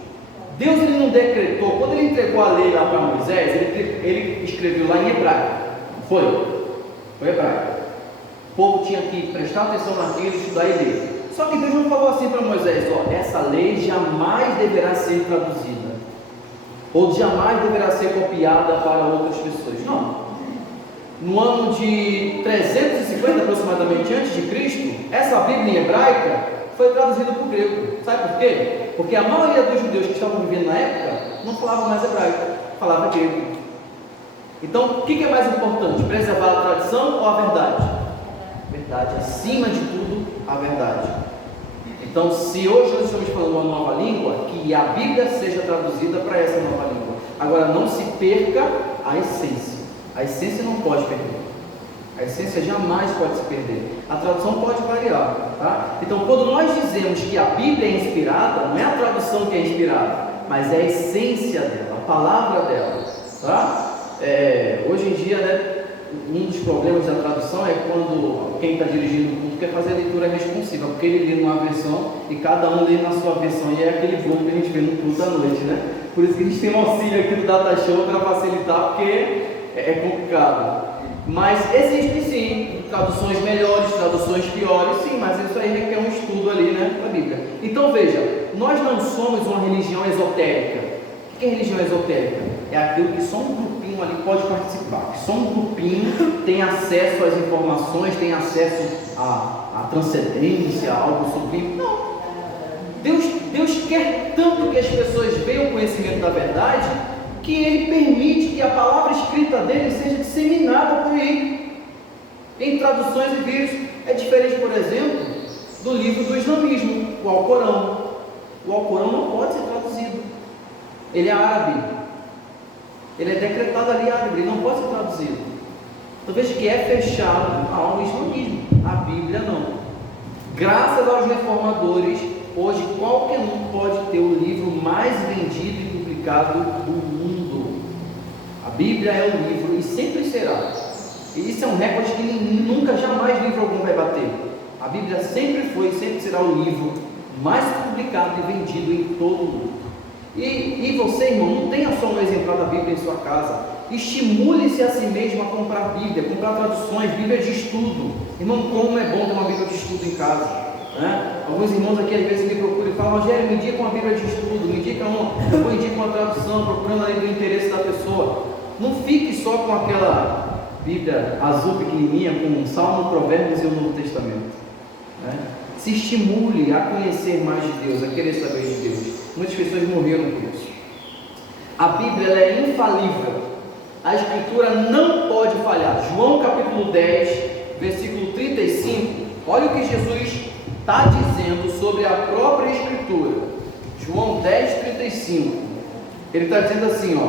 Deus ele não decretou, quando ele entregou a lei lá para Moisés, ele escreveu lá em hebraico. Foi hebraico. O povo tinha que prestar atenção naquilo, estudar e ler. Só que Deus não falou assim para Moisés: ó, essa lei jamais deverá ser traduzida, ou jamais deverá ser copiada para outras pessoas. Não. No ano de 350 aproximadamente antes de Cristo, essa Bíblia em hebraica foi traduzida para o grego. Sabe por quê? Porque a maioria dos judeus que estavam vivendo na época não falava mais hebraico, falava grego. Então, o que é mais importante? Preservar a tradição ou a verdade? Verdade, acima de tudo, a verdade. Então, se hoje nós estamos falando uma nova língua, que a Bíblia seja traduzida para essa nova língua. Agora, não se perca a essência. A essência não pode perder. A essência jamais pode se perder. A tradução pode variar, tá? Então, quando nós dizemos que a Bíblia é inspirada, não é a tradução que é inspirada, mas é a essência dela, a palavra dela, tá? Hoje em dia, né, um dos problemas da tradução é quando quem está dirigindo o culto quer fazer a leitura responsiva, porque ele lê numa versão e cada um lê na sua versão, e é aquele bolo que a gente vê no culto à noite, né? Por isso que a gente tem um auxílio aqui do Data Show para facilitar, porque é complicado. Mas existem sim traduções melhores, traduções piores, sim, mas isso aí requer um estudo ali, né, da Bíblia. Então veja, nós não somos uma religião esotérica. O que é religião esotérica? É aquilo que só um grupinho ali pode participar, que só um grupinho tem acesso às informações, tem acesso à transcendência, a algo sublime. Não. Deus quer tanto que as pessoas vejam o conhecimento da verdade, que Ele permite que a palavra escrita dele seja disseminada por aí, em traduções e vídeos. É diferente, por exemplo, do livro do islamismo, o Alcorão. O Alcorão não pode ser traduzido, ele é árabe, ele é decretado ali árabe, ele não pode ser traduzido. Então veja que é fechado ao islamismo, a Bíblia não. Graças aos reformadores, hoje qualquer um pode ter o livro mais vendido e publicado do mundo. A Bíblia é um livro e sempre será. E isso é um recorde que nunca, jamais livro algum vai bater. A Bíblia sempre foi e sempre será o livro mais publicado e vendido em todo o mundo. E você, irmão, não tenha só um exemplar da Bíblia em sua casa. Estimule-se a si mesmo a comprar Bíblia, comprar traduções, Bíblia de estudo. Irmão, como é bom ter uma Bíblia de estudo em casa, né? Alguns irmãos aqui às vezes me procuram e falam: Rogério, me indica uma Bíblia de estudo, me indica eu vou indicar uma tradução, procurando ali do interesse da pessoa. Não fique só com aquela Bíblia azul pequenininha com Salmo, Provérbios e o Novo Testamento, né? Se estimule a conhecer mais de Deus, a querer saber de Deus. Muitas pessoas morreram por isso. A Bíblia ela é infalível, a Escritura não pode falhar. João capítulo 10, versículo 35, olha o que Jesus está dizendo sobre a própria Escritura. João 10, 35, ele está dizendo assim,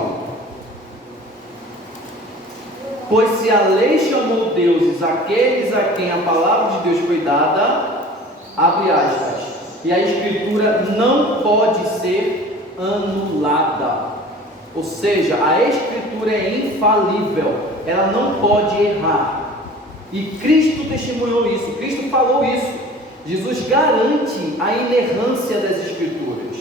pois se a lei chamou deuses aqueles a quem a palavra de Deus foi dada, abre aspas, e a Escritura não pode ser anulada. Ou seja, a Escritura é infalível, ela não pode errar. E Cristo testemunhou isso, Cristo falou isso. Jesus garante a inerrância das Escrituras.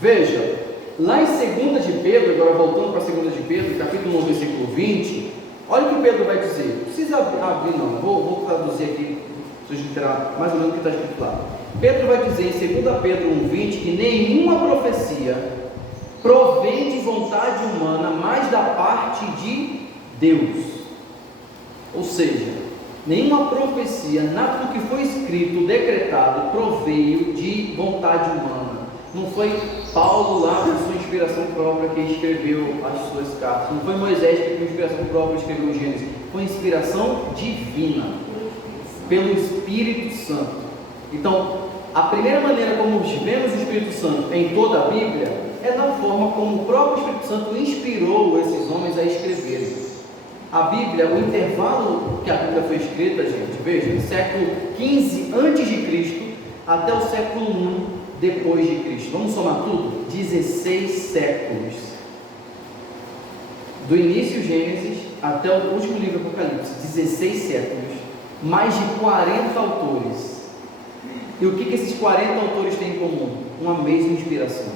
Veja, lá em 2 de Pedro, agora voltando para 2 de Pedro, capítulo 1, versículo 20, olha o que Pedro vai dizer. Não precisa abrir não, vou traduzir aqui, mais ou menos o que está escrito lá. Pedro vai dizer em 2 Pedro 1,20 que nenhuma profecia provém de vontade humana, mas da parte de Deus. Ou seja, nenhuma profecia, nada do que foi escrito, decretado, proveio de vontade humana. Não foi Paulo lá com sua inspiração própria que escreveu as suas cartas. Não foi Moisés que com inspiração própria escreveu o Gênesis. Foi inspiração divina, pelo Espírito Santo. Então, a primeira maneira como vemos o Espírito Santo em toda a Bíblia é da forma como o próprio Espírito Santo inspirou esses homens a escreverem. A Bíblia, o intervalo que a Bíblia foi escrita, gente, veja, do século 15 antes de Cristo até o século 1 depois de Cristo. Vamos somar tudo? 16 séculos. Do início Gênesis até o último livro Apocalipse, 16 séculos, mais de 40 autores. E o que esses 40 autores têm em comum? Uma mesma inspiração.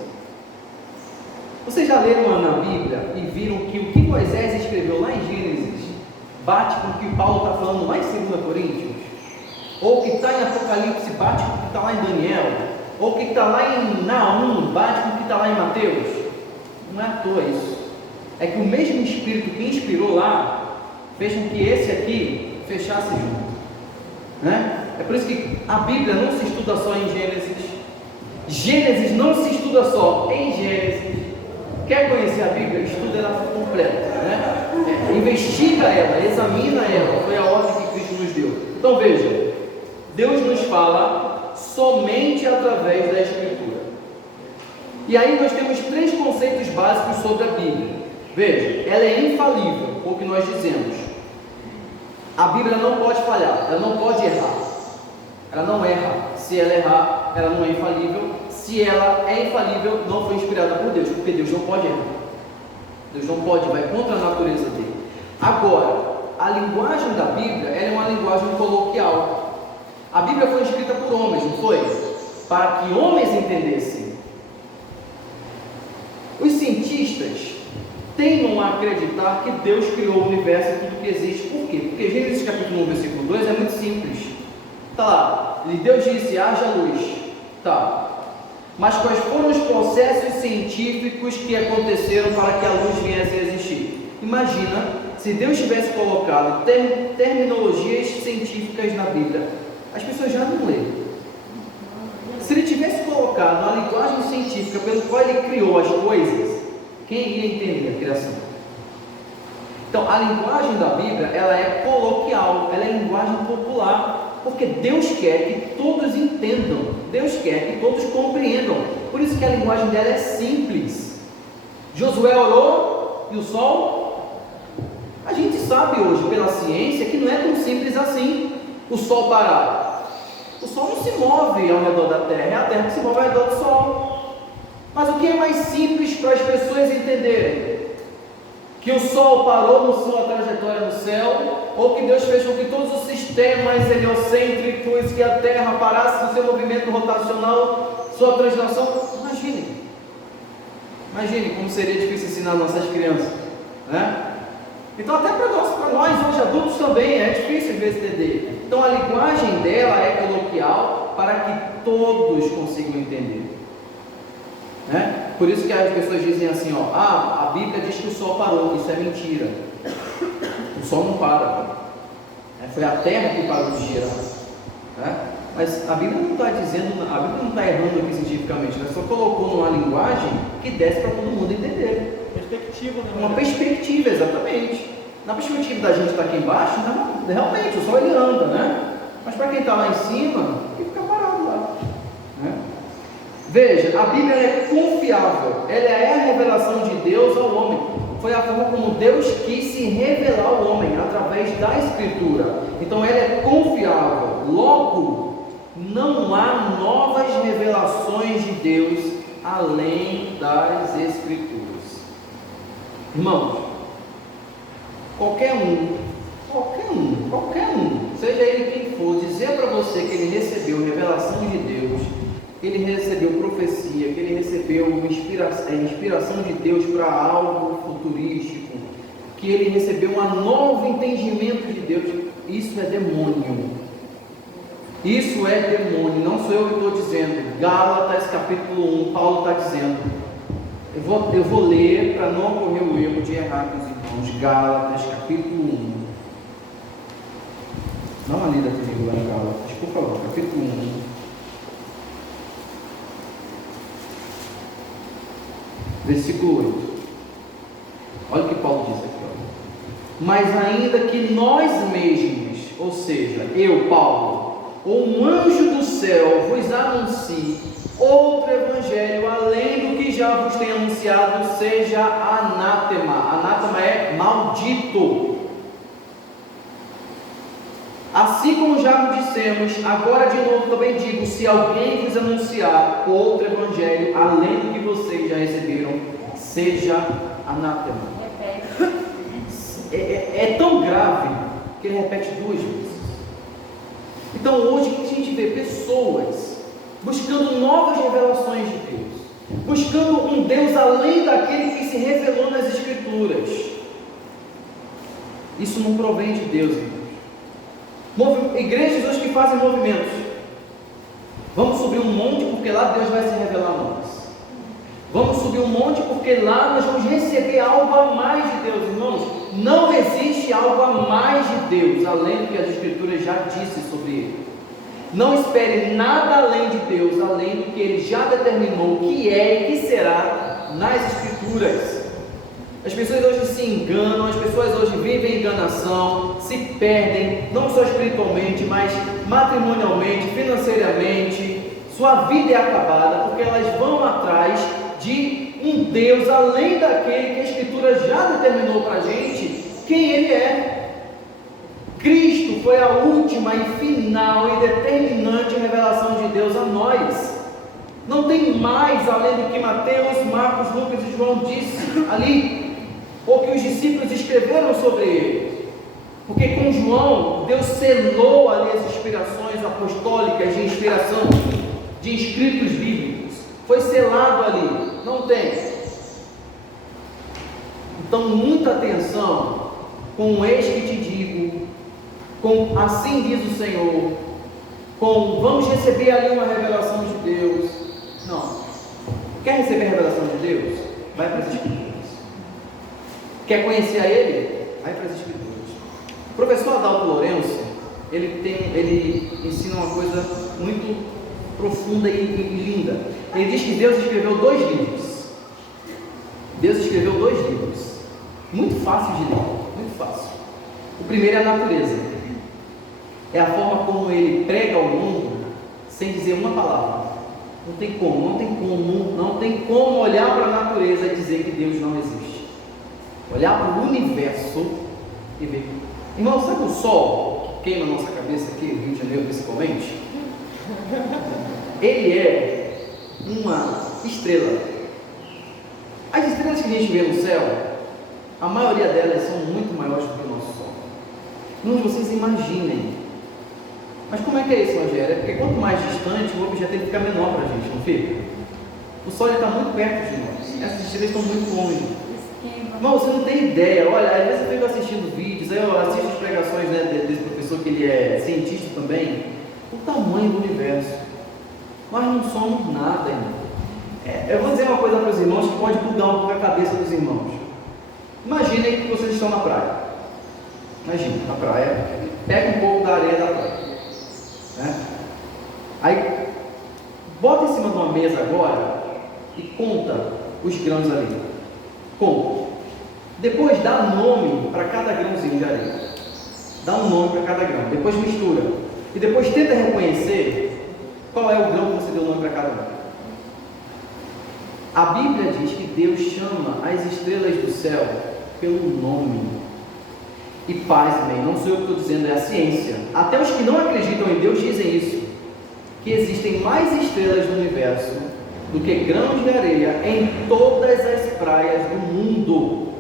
Vocês já leram na Bíblia e viram que o que Moisés escreveu lá em Gênesis bate com o que Paulo está falando lá em 2 Coríntios? Ou o que está em Apocalipse bate com o que está lá em Daniel? Ou o que está lá em Naum bate com o que está lá em Mateus? Não é à toa isso. É que o mesmo Espírito que inspirou lá fez com que esse aqui fechasse junto, né? É por isso que a Bíblia não se estuda só em Gênesis. Gênesis não se estuda só em Gênesis. Quer conhecer a Bíblia? Estuda ela completa, né? Investiga ela, examina ela. Foi a ordem que Cristo nos deu. Então veja, Deus nos fala somente através da Escritura. E aí nós temos 3 conceitos básicos sobre a Bíblia. Veja, ela é infalível, o que nós dizemos. A Bíblia não pode falhar, ela não pode errar. Ela não erra. Se ela errar, ela não é infalível. Se ela é infalível, não foi inspirada por Deus, porque Deus não pode errar. Deus não pode, vai contra a natureza dele. Agora, a linguagem da Bíblia ela é uma linguagem coloquial. A Bíblia foi escrita por homens, não foi? Para que homens entendessem. Os cientistas tendem a acreditar que Deus criou o universo e tudo que existe. Por quê? Porque Gênesis capítulo 1, versículo 2 é muito simples. Está lá, e Deus disse, haja luz. Tá. Mas quais foram os processos científicos que aconteceram para que a luz viesse a existir? Imagina se Deus tivesse colocado terminologias científicas na Bíblia. As pessoas já não lêem. Se ele tivesse colocado uma linguagem científica pelo qual ele criou as coisas, quem ia entender a criação? Então, a linguagem da Bíblia, ela é coloquial, ela é linguagem popular, porque Deus quer que todos entendam, Deus quer que todos compreendam, por isso que a linguagem dela é simples. Josué orou e o sol, a gente sabe hoje pela ciência que não é tão simples assim, o sol parar. O sol não se move ao redor da terra, é a terra que se move ao redor do sol. Mas o que é mais simples para as pessoas entenderem? Que o sol parou na sua trajetória no céu, ou que Deus fez com que todos os sistemas heliocêntricos, que a Terra parasse no seu movimento rotacional, sua translação. Imagine como seria difícil ensinar nossas crianças, né? Então até para nós hoje adultos também é difícil às vezes entender. Então a linguagem dela é coloquial para que todos consigam entender, né? Por isso que as pessoas dizem assim, ó, a Bíblia diz que o sol parou. Isso é mentira. O sol não para, foi a terra que parou de girar, né? Mas a Bíblia não está dizendo, a Bíblia não está errando aqui cientificamente, ela só colocou numa linguagem que desce para todo mundo entender. Perspectiva, né? Uma perspectiva, exatamente. Na perspectiva da gente que está aqui embaixo, não, realmente o sol ele anda, né? Mas para quem está lá em cima, ele fica parado lá, né? Veja, a Bíblia é confiável, ela é a revelação de Deus ao homem. Foi a forma como Deus quis se revelar ao homem, através da Escritura. Então ela é confiável, logo, não há novas revelações de Deus além das Escrituras. Irmãos, qualquer um, seja ele quem for, dizer para você que ele recebeu revelação de Deus, que ele recebeu profecia, que ele recebeu uma inspiração de Deus para algo futurístico, que ele recebeu um novo entendimento de Deus, isso é demônio. Isso é demônio, não sou eu que estou dizendo. Gálatas capítulo 1, Paulo está dizendo. Eu vou ler para não ocorrer o erro de errar com os irmãos. Gálatas capítulo 1. Dá uma lida comigo lá em Gálatas, por favor, capítulo 1. Versículo 8. Olha o que Paulo diz aqui, ó. Mas ainda que nós mesmos, ou seja, eu, Paulo, ou um anjo do céu vos anuncie outro evangelho além do que já vos tem anunciado, seja anátema. Anátema é maldito. Assim como já vos dissemos, agora de novo também digo, se alguém vos anunciar outro evangelho além do que vocês já receberam, seja anátema. É tão grave que ele repete 2 vezes. Então hoje a gente vê pessoas buscando novas revelações de Deus, buscando um Deus além daquele que se revelou nas Escrituras. Isso não provém de Deus, irmãos. Igrejas hoje que fazem movimentos. Vamos subir um monte porque lá Deus vai se revelar a nós. Vamos subir um monte porque lá nós vamos receber algo a mais de Deus, irmãos. Não existe algo a mais de Deus, além do que as Escrituras já disse sobre Ele. Não espere nada além de Deus, além do que Ele já determinou que é e que será nas Escrituras. As pessoas hoje se enganam, as pessoas hoje vivem enganação, se perdem, não só espiritualmente, mas matrimonialmente, financeiramente. Sua vida é acabada porque elas vão atrás de um Deus além daquele que a Escritura já determinou para a gente quem Ele é. Cristo foi a última e final e determinante revelação de Deus a nós. Não tem mais além do que Mateus, Marcos, Lucas e João disse ali, ou que os discípulos escreveram sobre Ele. Porque com João, Deus selou ali as inspirações apostólicas de inspiração de escritos bíblicos. Foi selado ali. Não tem. Então, muita atenção com o eis que te digo, com assim diz o Senhor, com vamos receber ali uma revelação de Deus. Não. Quer receber a revelação de Deus? Vai para as Escrituras. Quer conhecer a Ele? Vai para as Escrituras. O professor Adalto Lourenço, ele ensina uma coisa muito profunda e linda. Ele diz que Deus escreveu 2 livros. Deus escreveu 2 livros. Muito fácil de ler, muito fácil. O primeiro é a natureza. É a forma como ele prega ao mundo sem dizer uma palavra. Não tem como olhar para a natureza e dizer que Deus não existe. Olhar para o universo e ver. Irmão, sabe o sol que queima a nossa cabeça aqui, no Rio de Janeiro principalmente? Ele é uma estrela. As estrelas que a gente vê no céu, a maioria delas são muito maiores do que o nosso sol. Não vocês imaginem. Mas como é que é isso, Rogério? É porque quanto mais distante, o objeto fica menor para a gente, não fica? O sol está muito perto de nós. Essas estrelas estão muito longe. Mas você não tem ideia. Olha, às vezes eu fico assistindo vídeos, aí eu assisto as pregações, né, desse professor que ele é cientista também. O tamanho do universo. Nós não somos nada, irmão. Eu vou dizer uma coisa para os irmãos que pode bugar um pouco a cabeça dos irmãos. Imaginem que vocês estão na praia. Imagina, na praia. Pega um pouco da areia da praia. Né? Aí, bota em cima de uma mesa agora e conta os grãos ali. Conta. Depois dá nome para cada grãozinho de areia. Dá um nome para cada grão. Depois mistura. E depois tenta reconhecer qual é o grão que você deu nome para cada um. A Bíblia diz que Deus chama as estrelas do céu pelo nome. E pasmem, não sou eu que estou dizendo, é a ciência. Até os que não acreditam em Deus dizem isso. Que existem mais estrelas no universo do que grãos de areia em todas as praias do mundo.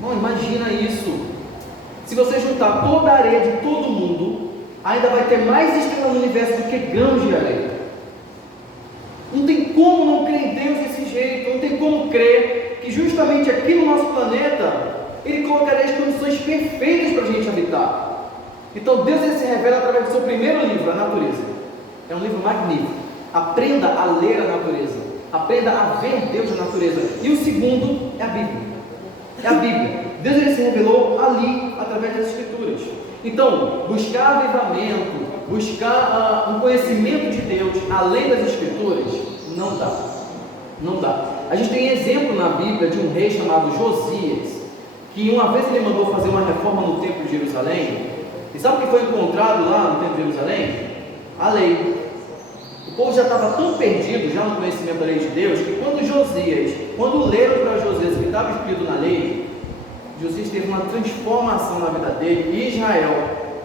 Não, imagina isso. Se você juntar toda a areia de todo mundo, ainda vai ter mais estrelas no universo do que grãos de areia. Não tem como não crer em Deus desse jeito. Não tem como crer que justamente aqui no nosso planeta Ele colocaria as condições perfeitas para a gente habitar. Então Deus ele se revela através do seu primeiro livro, a natureza. É um livro magnífico. Aprenda a ler a natureza. Aprenda a ver Deus na natureza. E o segundo é a Bíblia. É a Bíblia. Deus ele se revelou ali, através das Escrituras. Então, buscar avivamento, buscar um conhecimento de Deus além das Escrituras, não dá. Não dá. A gente tem exemplo na Bíblia de um rei chamado Josias, que uma vez ele mandou fazer uma reforma no templo de Jerusalém. E sabe o que foi encontrado lá no templo de Jerusalém? A lei. O povo já estava tão perdido já no conhecimento da lei de Deus, que quando leram para Josias que estava escrito na lei, Josias teve uma transformação na vida dele e Israel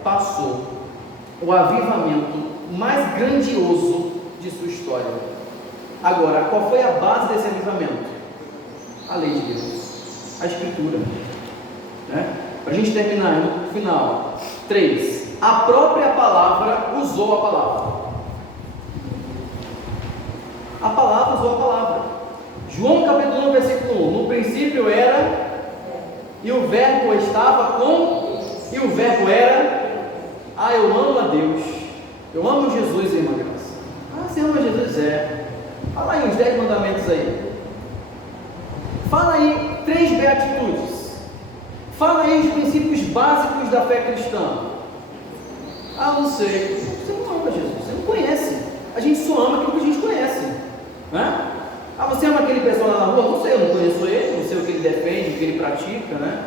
passou o avivamento mais grandioso de sua história. Agora, qual foi a base desse avivamento? A lei de Deus, a Escritura. Né? Para a gente terminar no final. 3. A própria palavra usou a palavra. A palavra usou a palavra. João capítulo 1, versículo 1. No princípio era, e o verbo estava com, e o verbo era. Eu amo a Deus. Eu amo Jesus, irmã Graça. Você ama Jesus? Fala aí os 10 mandamentos aí. Fala aí 3 beatitudes. Fala aí os princípios básicos da fé cristã. Não sei. Você não ama Jesus, você não conhece. A gente só ama aquilo que a gente conhece. Né? Você ama aquele pessoal lá na rua? Não sei, eu não conheço ele, não sei o que ele defende, o que ele pratica, né?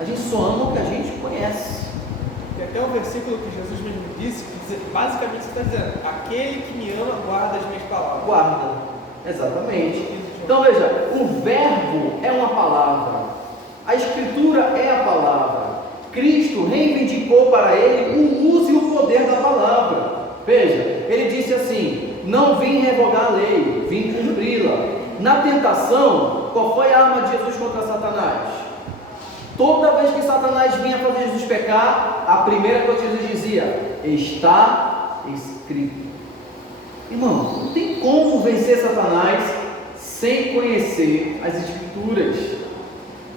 A gente só ama o que a gente conhece. Tem até um versículo que Jesus mesmo disse, que basicamente você está dizendo: aquele que me ama guarda as minhas palavras. Guarda, exatamente. Então veja, o verbo é uma palavra, a Escritura é a palavra. Cristo reivindicou para ele o uso e o poder da palavra. Veja, ele disse assim: não vim revogar a lei, vim cumpri-la. Na tentação, qual foi a arma de Jesus contra Satanás? Toda vez que Satanás vinha fazer Jesus pecar, a primeira coisa que Jesus dizia: está escrito. Irmão, não tem como vencer Satanás sem conhecer as Escrituras.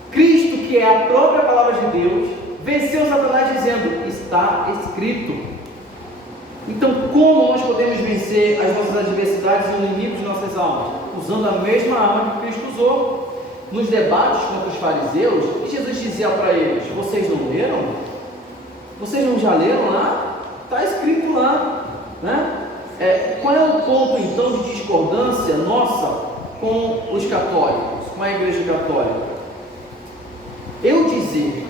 Cristo, que é a própria palavra de Deus, venceu Satanás dizendo: está escrito. Então, como nós podemos vencer as nossas adversidades e o inimigo de nossas almas? Usando a mesma arma que Cristo usou. Nos debates contra os fariseus, Jesus dizia para eles: vocês não leram? Vocês não já leram lá? Está escrito lá, né? Qual é o ponto então de discordância nossa com os católicos, com a Igreja Católica? Eu dizer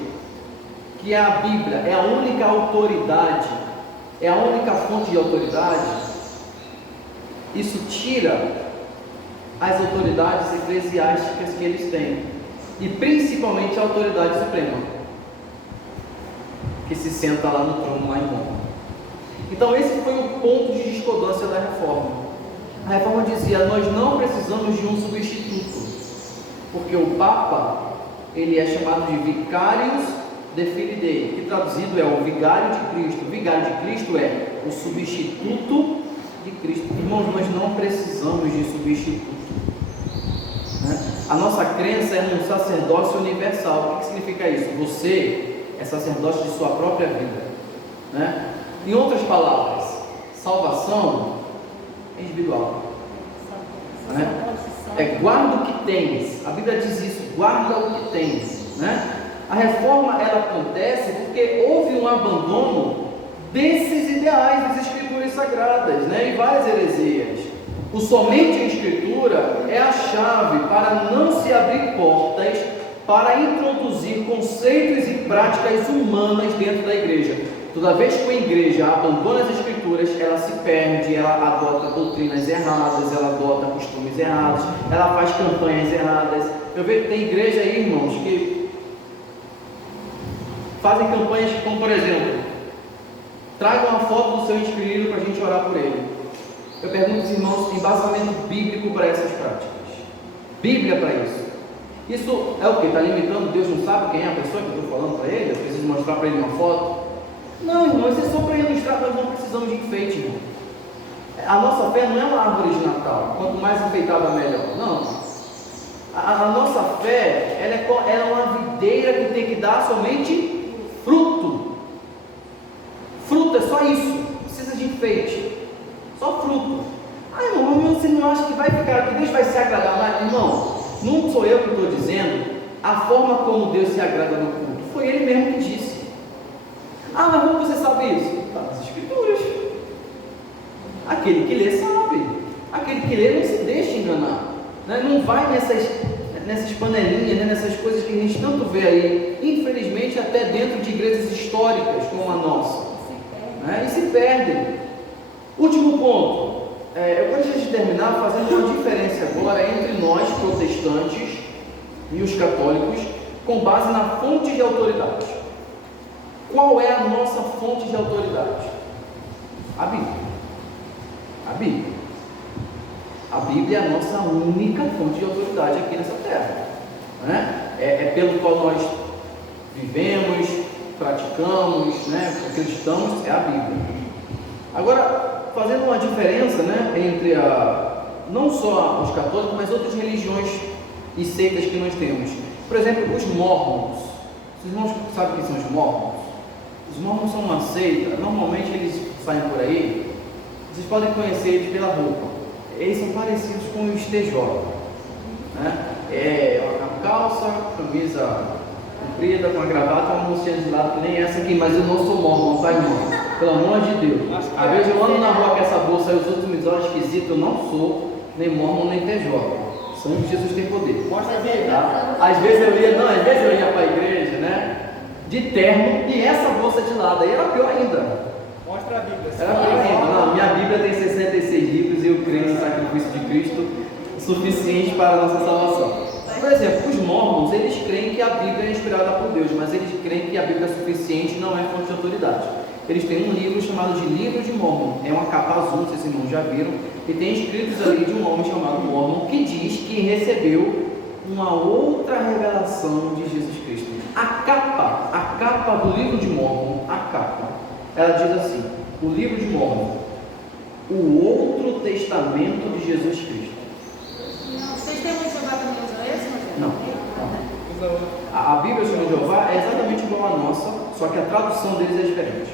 que a Bíblia é a única autoridade, é a única fonte de autoridade, isso tira as autoridades eclesiásticas que eles têm, e principalmente a autoridade suprema, que se senta lá no trono, lá em Roma. Então esse foi o ponto de discordância da reforma. A reforma dizia: nós não precisamos de um substituto, porque o Papa, ele é chamado de Vicarius de Filii Dei, que traduzido é o vigário de Cristo. O vigário de Cristo é o substituto de Cristo. Irmãos, nós não precisamos de substituto, né? A nossa crença é num sacerdócio universal. O que significa isso? Você é sacerdote de sua própria vida, né? Em outras palavras, salvação é individual, né? Guarda o que tens. A Bíblia diz isso: guarda o que tens, né? A reforma, ela acontece porque houve um abandono desses ideais das Escrituras sagradas, né? E várias heresias. O somente a Escritura é a chave para não se abrir portas para introduzir conceitos e práticas humanas dentro da igreja. Toda vez que a igreja abandona as Escrituras, ela se perde, ela adota doutrinas erradas, ela adota costumes errados, ela faz campanhas erradas. Eu vejo que tem igreja aí, irmãos, que fazem campanhas como, por exemplo, traga uma foto do seu inquilino para a gente orar por ele. Eu pergunto aos irmãos: tem embasamento bíblico para essas práticas? Bíblia para isso? Isso é o que? Está limitando? Deus não sabe quem é a pessoa que eu estou falando para ele? Eu preciso mostrar para ele uma foto? Não, irmão, isso é só para ilustrar. Nós não precisamos de enfeite, irmão. A nossa fé não é uma árvore de Natal, quanto mais enfeitada melhor. Não. A nossa fé, ela é uma videira que tem que dar somente fruto. Fruto é só isso, não precisa de enfeite, só fruto. Irmão, você não acha que vai ficar, que Deus vai se agradar mais? Irmão, não sou eu que estou dizendo a forma como Deus se agrada no culto, foi Ele mesmo que disse. Mas como você sabe isso? Está nas Escrituras. Aquele que lê sabe, aquele que lê não se deixa enganar, né? Não vai nessas panelinhas, né? Nessas coisas que a gente tanto vê aí, infelizmente até dentro de igrejas históricas como a nossa, né? E se perdem. Último ponto, eu gostaria de terminar fazendo uma diferença agora entre nós protestantes e os católicos, com base na fonte de autoridade. Qual é a nossa fonte de autoridade? A Bíblia. A Bíblia. A Bíblia é a nossa única fonte de autoridade aqui nessa terra, né? É pelo qual nós vivemos, praticamos, né? Acreditamos, é a Bíblia. Agora, fazendo uma diferença, né, entre não só os católicos, mas outras religiões e seitas que nós temos. Por exemplo, os mormons. Os irmãos sabem quem são os mormons? Os mormons são uma seita. Normalmente eles saem por aí. Vocês podem conhecer eles pela roupa. Eles são parecidos com os TJ, né? Uma calça, camisa comprida, com a gravata, uma mocinha de lado, que nem essa aqui. Mas eu não sou mormon, tá, irmão? Pelo amor de Deus. Às vezes eu ando na rua com essa bolsa e os outros me olham esquisito. Eu não sou nem mormon nem TJ. Sangue de Jesus tem poder. Mostra a Bíblia. Tá? Às vezes eu ia para a igreja, né? De terno e essa bolsa de lado. Aí era pior ainda. Mostra a Bíblia. Era pior ainda. Não, minha Bíblia tem 66 livros e eu creio no sacrifício de Cristo suficiente para a nossa salvação. Por exemplo, os mormons, eles creem que a Bíblia é inspirada por Deus, mas eles creem que a Bíblia é suficiente, não é fonte de autoridade. Eles têm um livro chamado de Livro de Mormon, é uma capa azul, não sei se vocês irmãos já viram, e tem escritos ali de um homem chamado Mormon, que diz que recebeu uma outra revelação de Jesus Cristo. A capa do livro de Mórmon, ela diz assim: o livro de Mórmon, o outro testamento de Jesus Cristo. Vocês têm muito Jeová também usam esse, Rogério? Não. A Bíblia de Jeová é exatamente igual à nossa, só que a tradução deles é diferente.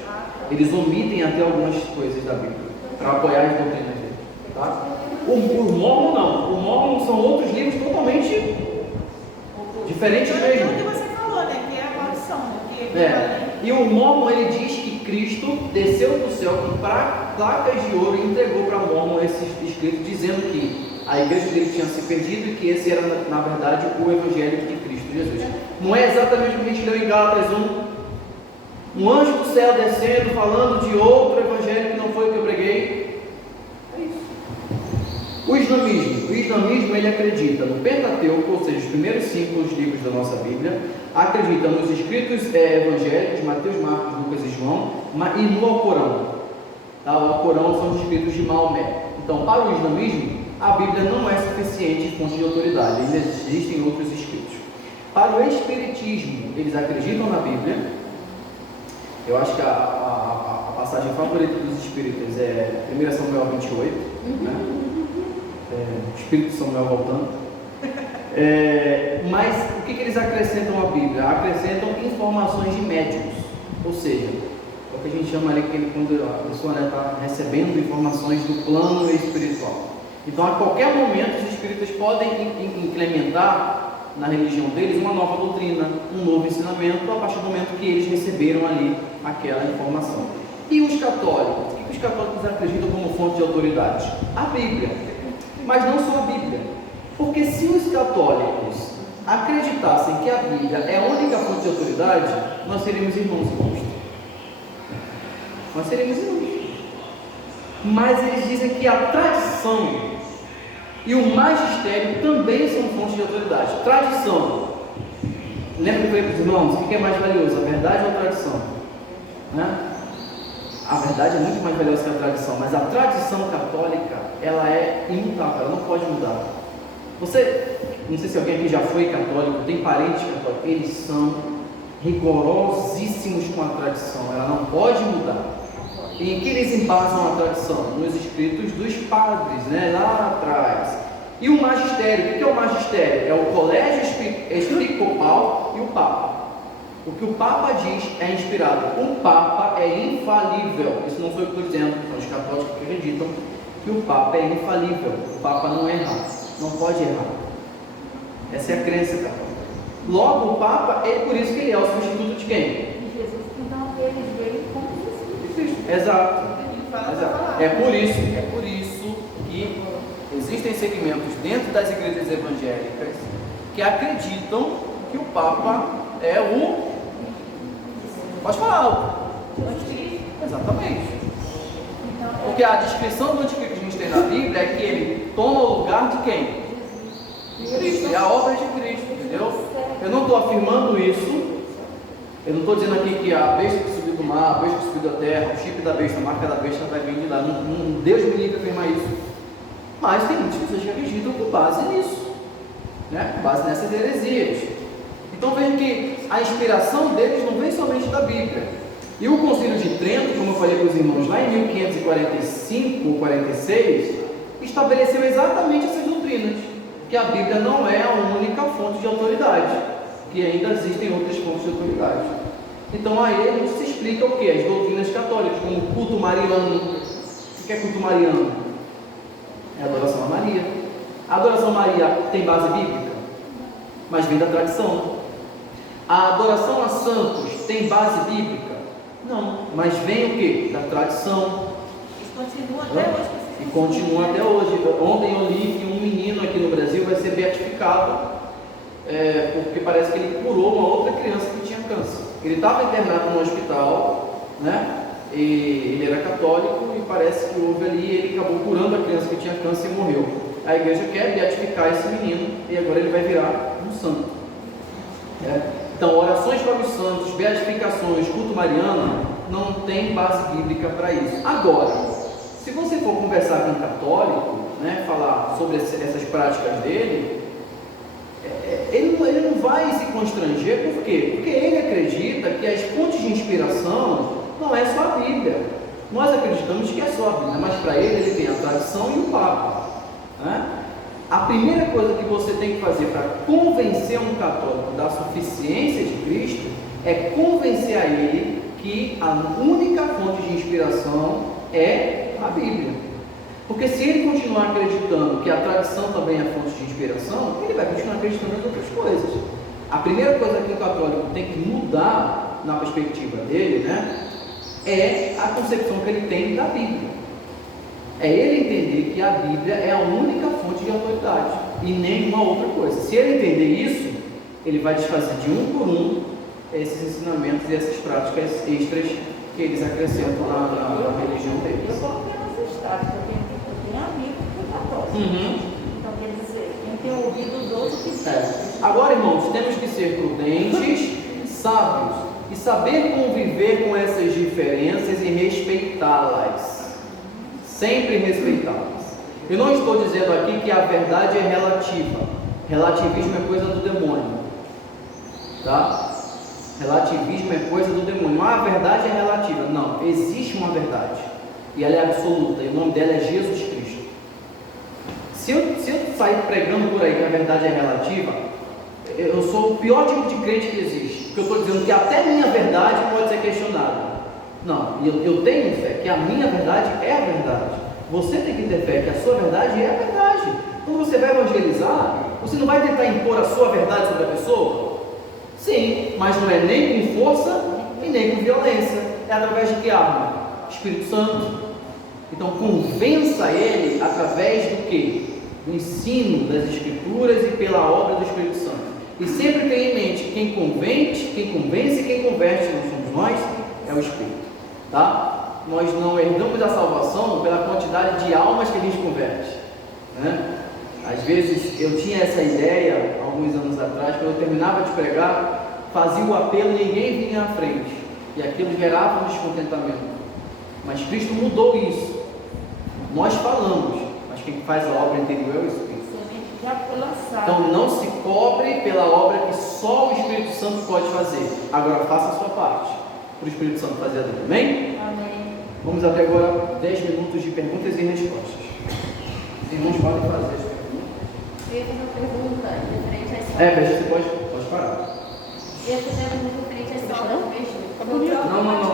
Eles omitem até algumas coisas da Bíblia para apoiar as doutrinas deles. Tá? O Mórmon não. O Mórmon são outros livros totalmente diferentes mesmo. É o que você falou, né? Que é a maldição, né? E o Mórmon, ele diz que Cristo desceu do céu com placas de ouro e entregou para Mórmon esses escritos, dizendo que a igreja dele tinha se perdido e que esse era, na verdade, o evangelho de Cristo Jesus. Não é exatamente o que a gente leu em Gálatas 1. Um anjo do céu descendo, falando de outro evangelho que não foi o que eu preguei. É isso. O islamismo, ele acredita no Pentateuco, ou seja, os primeiros 5 livros da nossa Bíblia, acredita nos escritos evangélicos, Mateus, Marcos, Lucas e João, e no Alcorão. Tá? O Alcorão são os escritos de Maomé. Então, para o islamismo, a Bíblia não é suficiente fonte de autoridade, ainda existem outros escritos. Para o espiritismo, eles acreditam na Bíblia. Eu acho que a passagem favorita dos espíritas é 1 Samuel 28, né? Espírito Samuel voltando. Mas o que eles acrescentam à Bíblia? Acrescentam informações de médiuns, ou seja, é o que a gente chama ali quando a pessoa está recebendo informações do plano espiritual. Então, a qualquer momento, os espíritas podem implementar na religião deles uma nova doutrina, um novo ensinamento, a partir do momento que eles receberam ali aquela informação. E os católicos? O que os católicos acreditam como fonte de autoridade? A Bíblia. Mas não só a Bíblia. Porque se os católicos acreditassem que a Bíblia é a única fonte de autoridade, nós seríamos irmãos em Cristo. Nós seríamos irmãos. Mas eles dizem que a tradição e o magistério também são fontes de autoridade. Tradição. Lembra que eu falei para os irmãos? O que é mais valioso, a verdade ou a tradição? Né? A verdade é muito mais valiosa que a tradição, mas a tradição católica, ela é imutável, ela não pode mudar. Você, não sei se alguém aqui já foi católico, tem parentes católicos, eles são rigorosíssimos com a tradição, ela não pode mudar. E em que eles embasam a tradição? Nos escritos dos padres, né, lá atrás. E o magistério, o que é o magistério? É o colégio episcopal e o Papa. O que o Papa diz é inspirado. O Papa é infalível. Isso não foi o que eu estou dizendo, são os católicos que acreditam que o Papa é infalível. O Papa não erra, não pode errar. Essa é a crença católica. Logo, o Papa, por isso que ele é o substituto de quem? De Jesus, então eles veio como Jesus. Exato. É por isso que existem segmentos dentro das igrejas evangélicas que acreditam que o Papa é o... Pode falar algo. Exatamente. Porque a descrição do anticristo que a gente tem na Bíblia é que ele toma o lugar de quem? De Cristo. É a obra de Cristo, entendeu? Eu não estou afirmando isso. Eu não estou dizendo aqui que a besta que subiu do mar, a besta que subiu da terra, o chip da besta, a marca da besta vai vir de lá. Deus me livre de afirmar isso. Mas tem muitas pessoas que acreditam com base nisso, né? Com base nessas heresias. Então vejam que a inspiração deles não vem somente da Bíblia. E o Concílio de Trento, como eu falei para os irmãos lá em 1545 ou 46, estabeleceu exatamente essas doutrinas, que a Bíblia não é a única fonte de autoridade, que ainda existem outras fontes de autoridade. Então aí a gente se explica o que? As doutrinas católicas, como o culto mariano. O que é culto mariano? É a adoração a Maria. A adoração a Maria tem base bíblica, mas vem da tradição. A adoração a santos tem base bíblica? Não, mas vem o que? Da tradição. Isso continua até hoje. E continua até hoje. Ontem eu li que um menino aqui no Brasil vai ser beatificado, porque parece que ele curou uma outra criança que tinha câncer. Ele estava internado no hospital, né? E ele era católico e parece que houve ali, ele acabou curando a criança que tinha câncer e morreu. A igreja quer beatificar esse menino e agora ele vai virar um santo. Então, orações para os santos, beatificações, culto mariano, não tem base bíblica para isso. Agora, se você for conversar com um católico, né, falar sobre essas práticas dele, vai se constranger, por quê? Porque ele acredita que as fontes de inspiração não é só a Bíblia. Nós acreditamos que é só a Bíblia, mas para ele tem a tradição e o Papa, né? A primeira coisa que você tem que fazer para convencer um católico da suficiência de Cristo é convencer a ele que a única fonte de inspiração é a Bíblia. Porque se ele continuar acreditando que a tradição também é fonte de inspiração, ele vai continuar acreditando nas outras coisas. A primeira coisa que o católico tem que mudar na perspectiva dele, né, é a concepção que ele tem da Bíblia. É ele entender que a Bíblia é a única fonte de autoridade e nenhuma outra coisa. Se ele entender isso, ele vai desfazer de um por um esses ensinamentos e essas práticas extras que eles acrescentam na religião Eu deles. coloquei nos estágios, eu tenho amigo que é católico. Então, quer dizer, quem tem ouvido os outros que dizem. Agora, irmãos, temos que ser prudentes, sábios e saber conviver com essas diferenças e respeitá-las. Sempre respeitá-las. Eu não estou dizendo aqui que a verdade é relativa. Relativismo é coisa do demônio. Tá? Relativismo é coisa do demônio. A verdade é relativa. Não, existe uma verdade. E ela é absoluta. E o nome dela é Jesus Cristo. Se eu sair pregando por aí que a verdade é relativa, eu sou o pior tipo de crente que existe. Porque eu estou dizendo que até minha verdade pode ser questionada. Não, eu tenho fé que a minha verdade é a verdade. Você tem que ter fé que a sua verdade é a verdade. Quando você vai evangelizar, você não vai tentar impor a sua verdade sobre a pessoa? Sim, mas não é nem com força e nem com violência. É através de que arma? Espírito Santo. Então convença ele através do quê? Do ensino das Escrituras e pela obra do Espírito Santo. E sempre tenha em mente, quem convence e quem converte, não somos nós, é o Espírito. Tá? Nós não herdamos a salvação pela quantidade de almas que a gente converte, né? Às vezes eu tinha essa ideia, alguns anos atrás, quando eu terminava de pregar, fazia o apelo e ninguém vinha à frente, e aquilo gerava um descontentamento. Mas Cristo mudou isso. Nós falamos, mas quem faz a obra interior é o Espírito. Já foi lançado. Então não se cobre pela obra que só o Espírito Santo pode fazer. Agora faça a sua parte para o Espírito Santo fazer a dele. Amém? Amém. Vamos até agora 10 minutos de perguntas e respostas. Os irmãos podem fazer as perguntas. Eu ia fazer uma pergunta referente às salvas. Você pode parar. Eu ia fazer uma pergunta referente às salvas. Não.